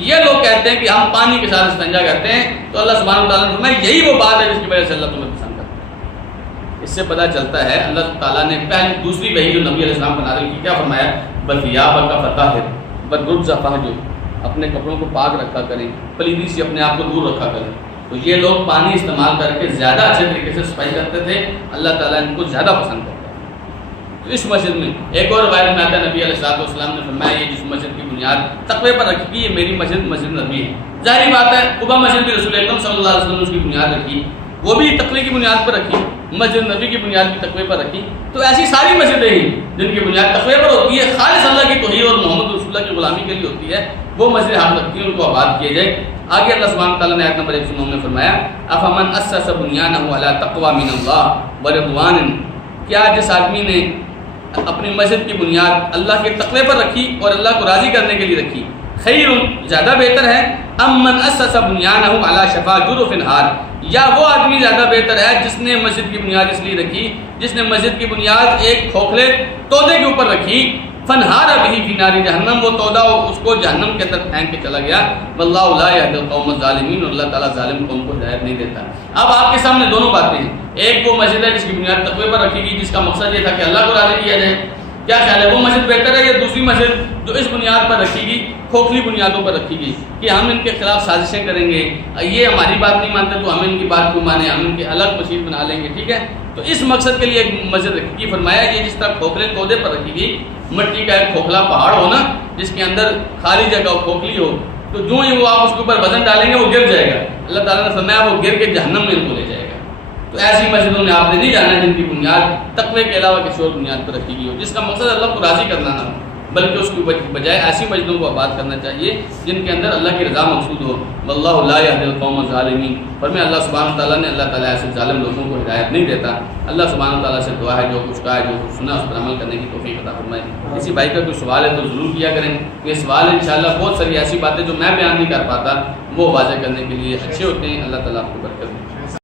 یہ لوگ کہتے ہیں کہ ہم پانی کے ساتھ استنجا کرتے ہیں، تو اللہ سبحانہ وتعالیٰ نے فرمایا یہی وہ بات ہے جس کی وجہ سے اللہ تمہیں پسند کرتا ہے. اس سے پتہ چلتا ہے اللہ تعالیٰ نے پہلی دوسری وحی جو نبی علیہ السلام کو نازل کی کیا فرمایا، بثیابک فطہر والرجز فاہجر، اپنے کپڑوں کو پاک رکھا کریں، پلیدی سے اپنے آپ کو دور رکھا کریں. تو یہ لوگ پانی استعمال کر کے زیادہ اچھے طریقے سے صفائی کرتے تھے، اللہ تعالیٰ ان کو زیادہ پسند کرتا ہے. تو اس مسجد میں ایک اور روایت میں آتا ہے نبی علیہ السلام نے فرمایا یہ جس مسجد کی بنیاد تقوی پر رکھی گئی یہ میری مسجد مسجد نبی ہے. ظاہری بات ہے قبا مسجد بھی رسول اکرم صلی اللہ علیہ وسلم نے اس کی بنیاد رکھی، وہ بھی تقوی کی بنیاد پر رکھی، مسجد نبی کی بنیاد بھی تقوی پر رکھی. تو ایسی ساری مسجدیں ہیں جن کی بنیاد تقوی پر ہوتی ہے، خالص اللہ کی توحید اور محمد رسول اللہ کی غلامی کے لیے ہوتی ہے، وہ مسجد حق رکھتی ہیں، ان کو آباد کیا جائے. آگے اللہ سبحانہ تعالیٰ نے آیت نمبر 109 میں فرمایا افمن اسس بنیانہ علی تقوی من اللہ ورضوان، کیا جس آدمی نے اپنی مسجد کی بنیاد اللہ کے تقوی پر رکھی اور اللہ کو راضی کرنے کے لیے رکھی، خیر زیادہ بہتر ہے، ام من اسس بنیانہ علی شفا جرف نہار، یا وہ آدمی زیادہ بہتر ہے جس نے مسجد کی بنیاد اس لیے رکھی، جس نے مسجد کی بنیاد ایک کھوکھلے تودے کے اوپر رکھی، فنہار به فی نار جہنم، وہ تودا اس کو جہنم کے اندر پھینک کے چلا گیا. واللہ لا یہدی القوم الظالمین، اور اللہ تعالیٰ ظالم قوم کو ہدایت نہیں دیتا. اب آپ کے سامنے دونوں باتیں ہیں، ایک وہ مسجد ہے جس کی بنیاد تقوی پر رکھی گئی، جس کا مقصد یہ تھا کہ اللہ کو راضی کیا جائے. کیا خیال ہے وہ مسجد بہتر ہے یا دوسری مسجد جو اس بنیاد پر رکھی گئی، کھوکھلی بنیادوں پر رکھی گئی کہ ہم ان کے خلاف سازشیں کریں گے، یہ ہماری بات نہیں مانتے تو ہم ان کی بات کو مانیں، ہم ان کے الگ مسجد بنا لیں گے، ٹھیک ہے. تو اس مقصد کے لیے ایک مسجد رکھی گئی. فرمایا یہ جس طرح کھوکھلے تودے پر رکھی گئی، مٹی کا ایک کھوکھلا پہاڑ ہو نا جس کے اندر خالی جگہ ہو، کھوکھلی ہو، تو جو ہی وہ آپ اس کے اوپر وزن ڈالیں گے وہ گر جائے گا. اللہ تعالیٰ نے فرمایا وہ گر کے جہنم میں ان کو لے جائے گا. تو ایسی مسجدوں میں آپ نے نہیں جانا جن کی بنیاد تقوی کے علاوہ کسی اور بنیاد پر رکھی گئی ہو، جس کا مقصد اللہ کو راضی کرنا نہ ہو، بلکہ اس کی بجائے ایسی مسجدوں کو آباد کرنا چاہیے جن کے اندر اللہ کی رضا مقصود ہو. واللہ لا یہدی القوم الظالمین. فرمایا اللہ سبحانہ تعالیٰ نے اللہ تعالیٰ ایسے ظالم لوگوں کو ہدایت نہیں دیتا. اللہ سبحانہ تعالیٰ سے دعا ہے جو کچھ کہا ہے جو کچھ سنا اس پر عمل کرنے کی توفیق عطا فرمائے. کسی بھائی کا کوئی سوال ہے تو ضرور کیا کریں. یہ سوال انشاءاللہ بہت ساری ایسی باتیں جو میں بیان نہیں کر پاتا وہ واضح کرنے کے لیے اچھے ہوتے ہیں. اللہ تعالیٰ آپ کو برکت دے.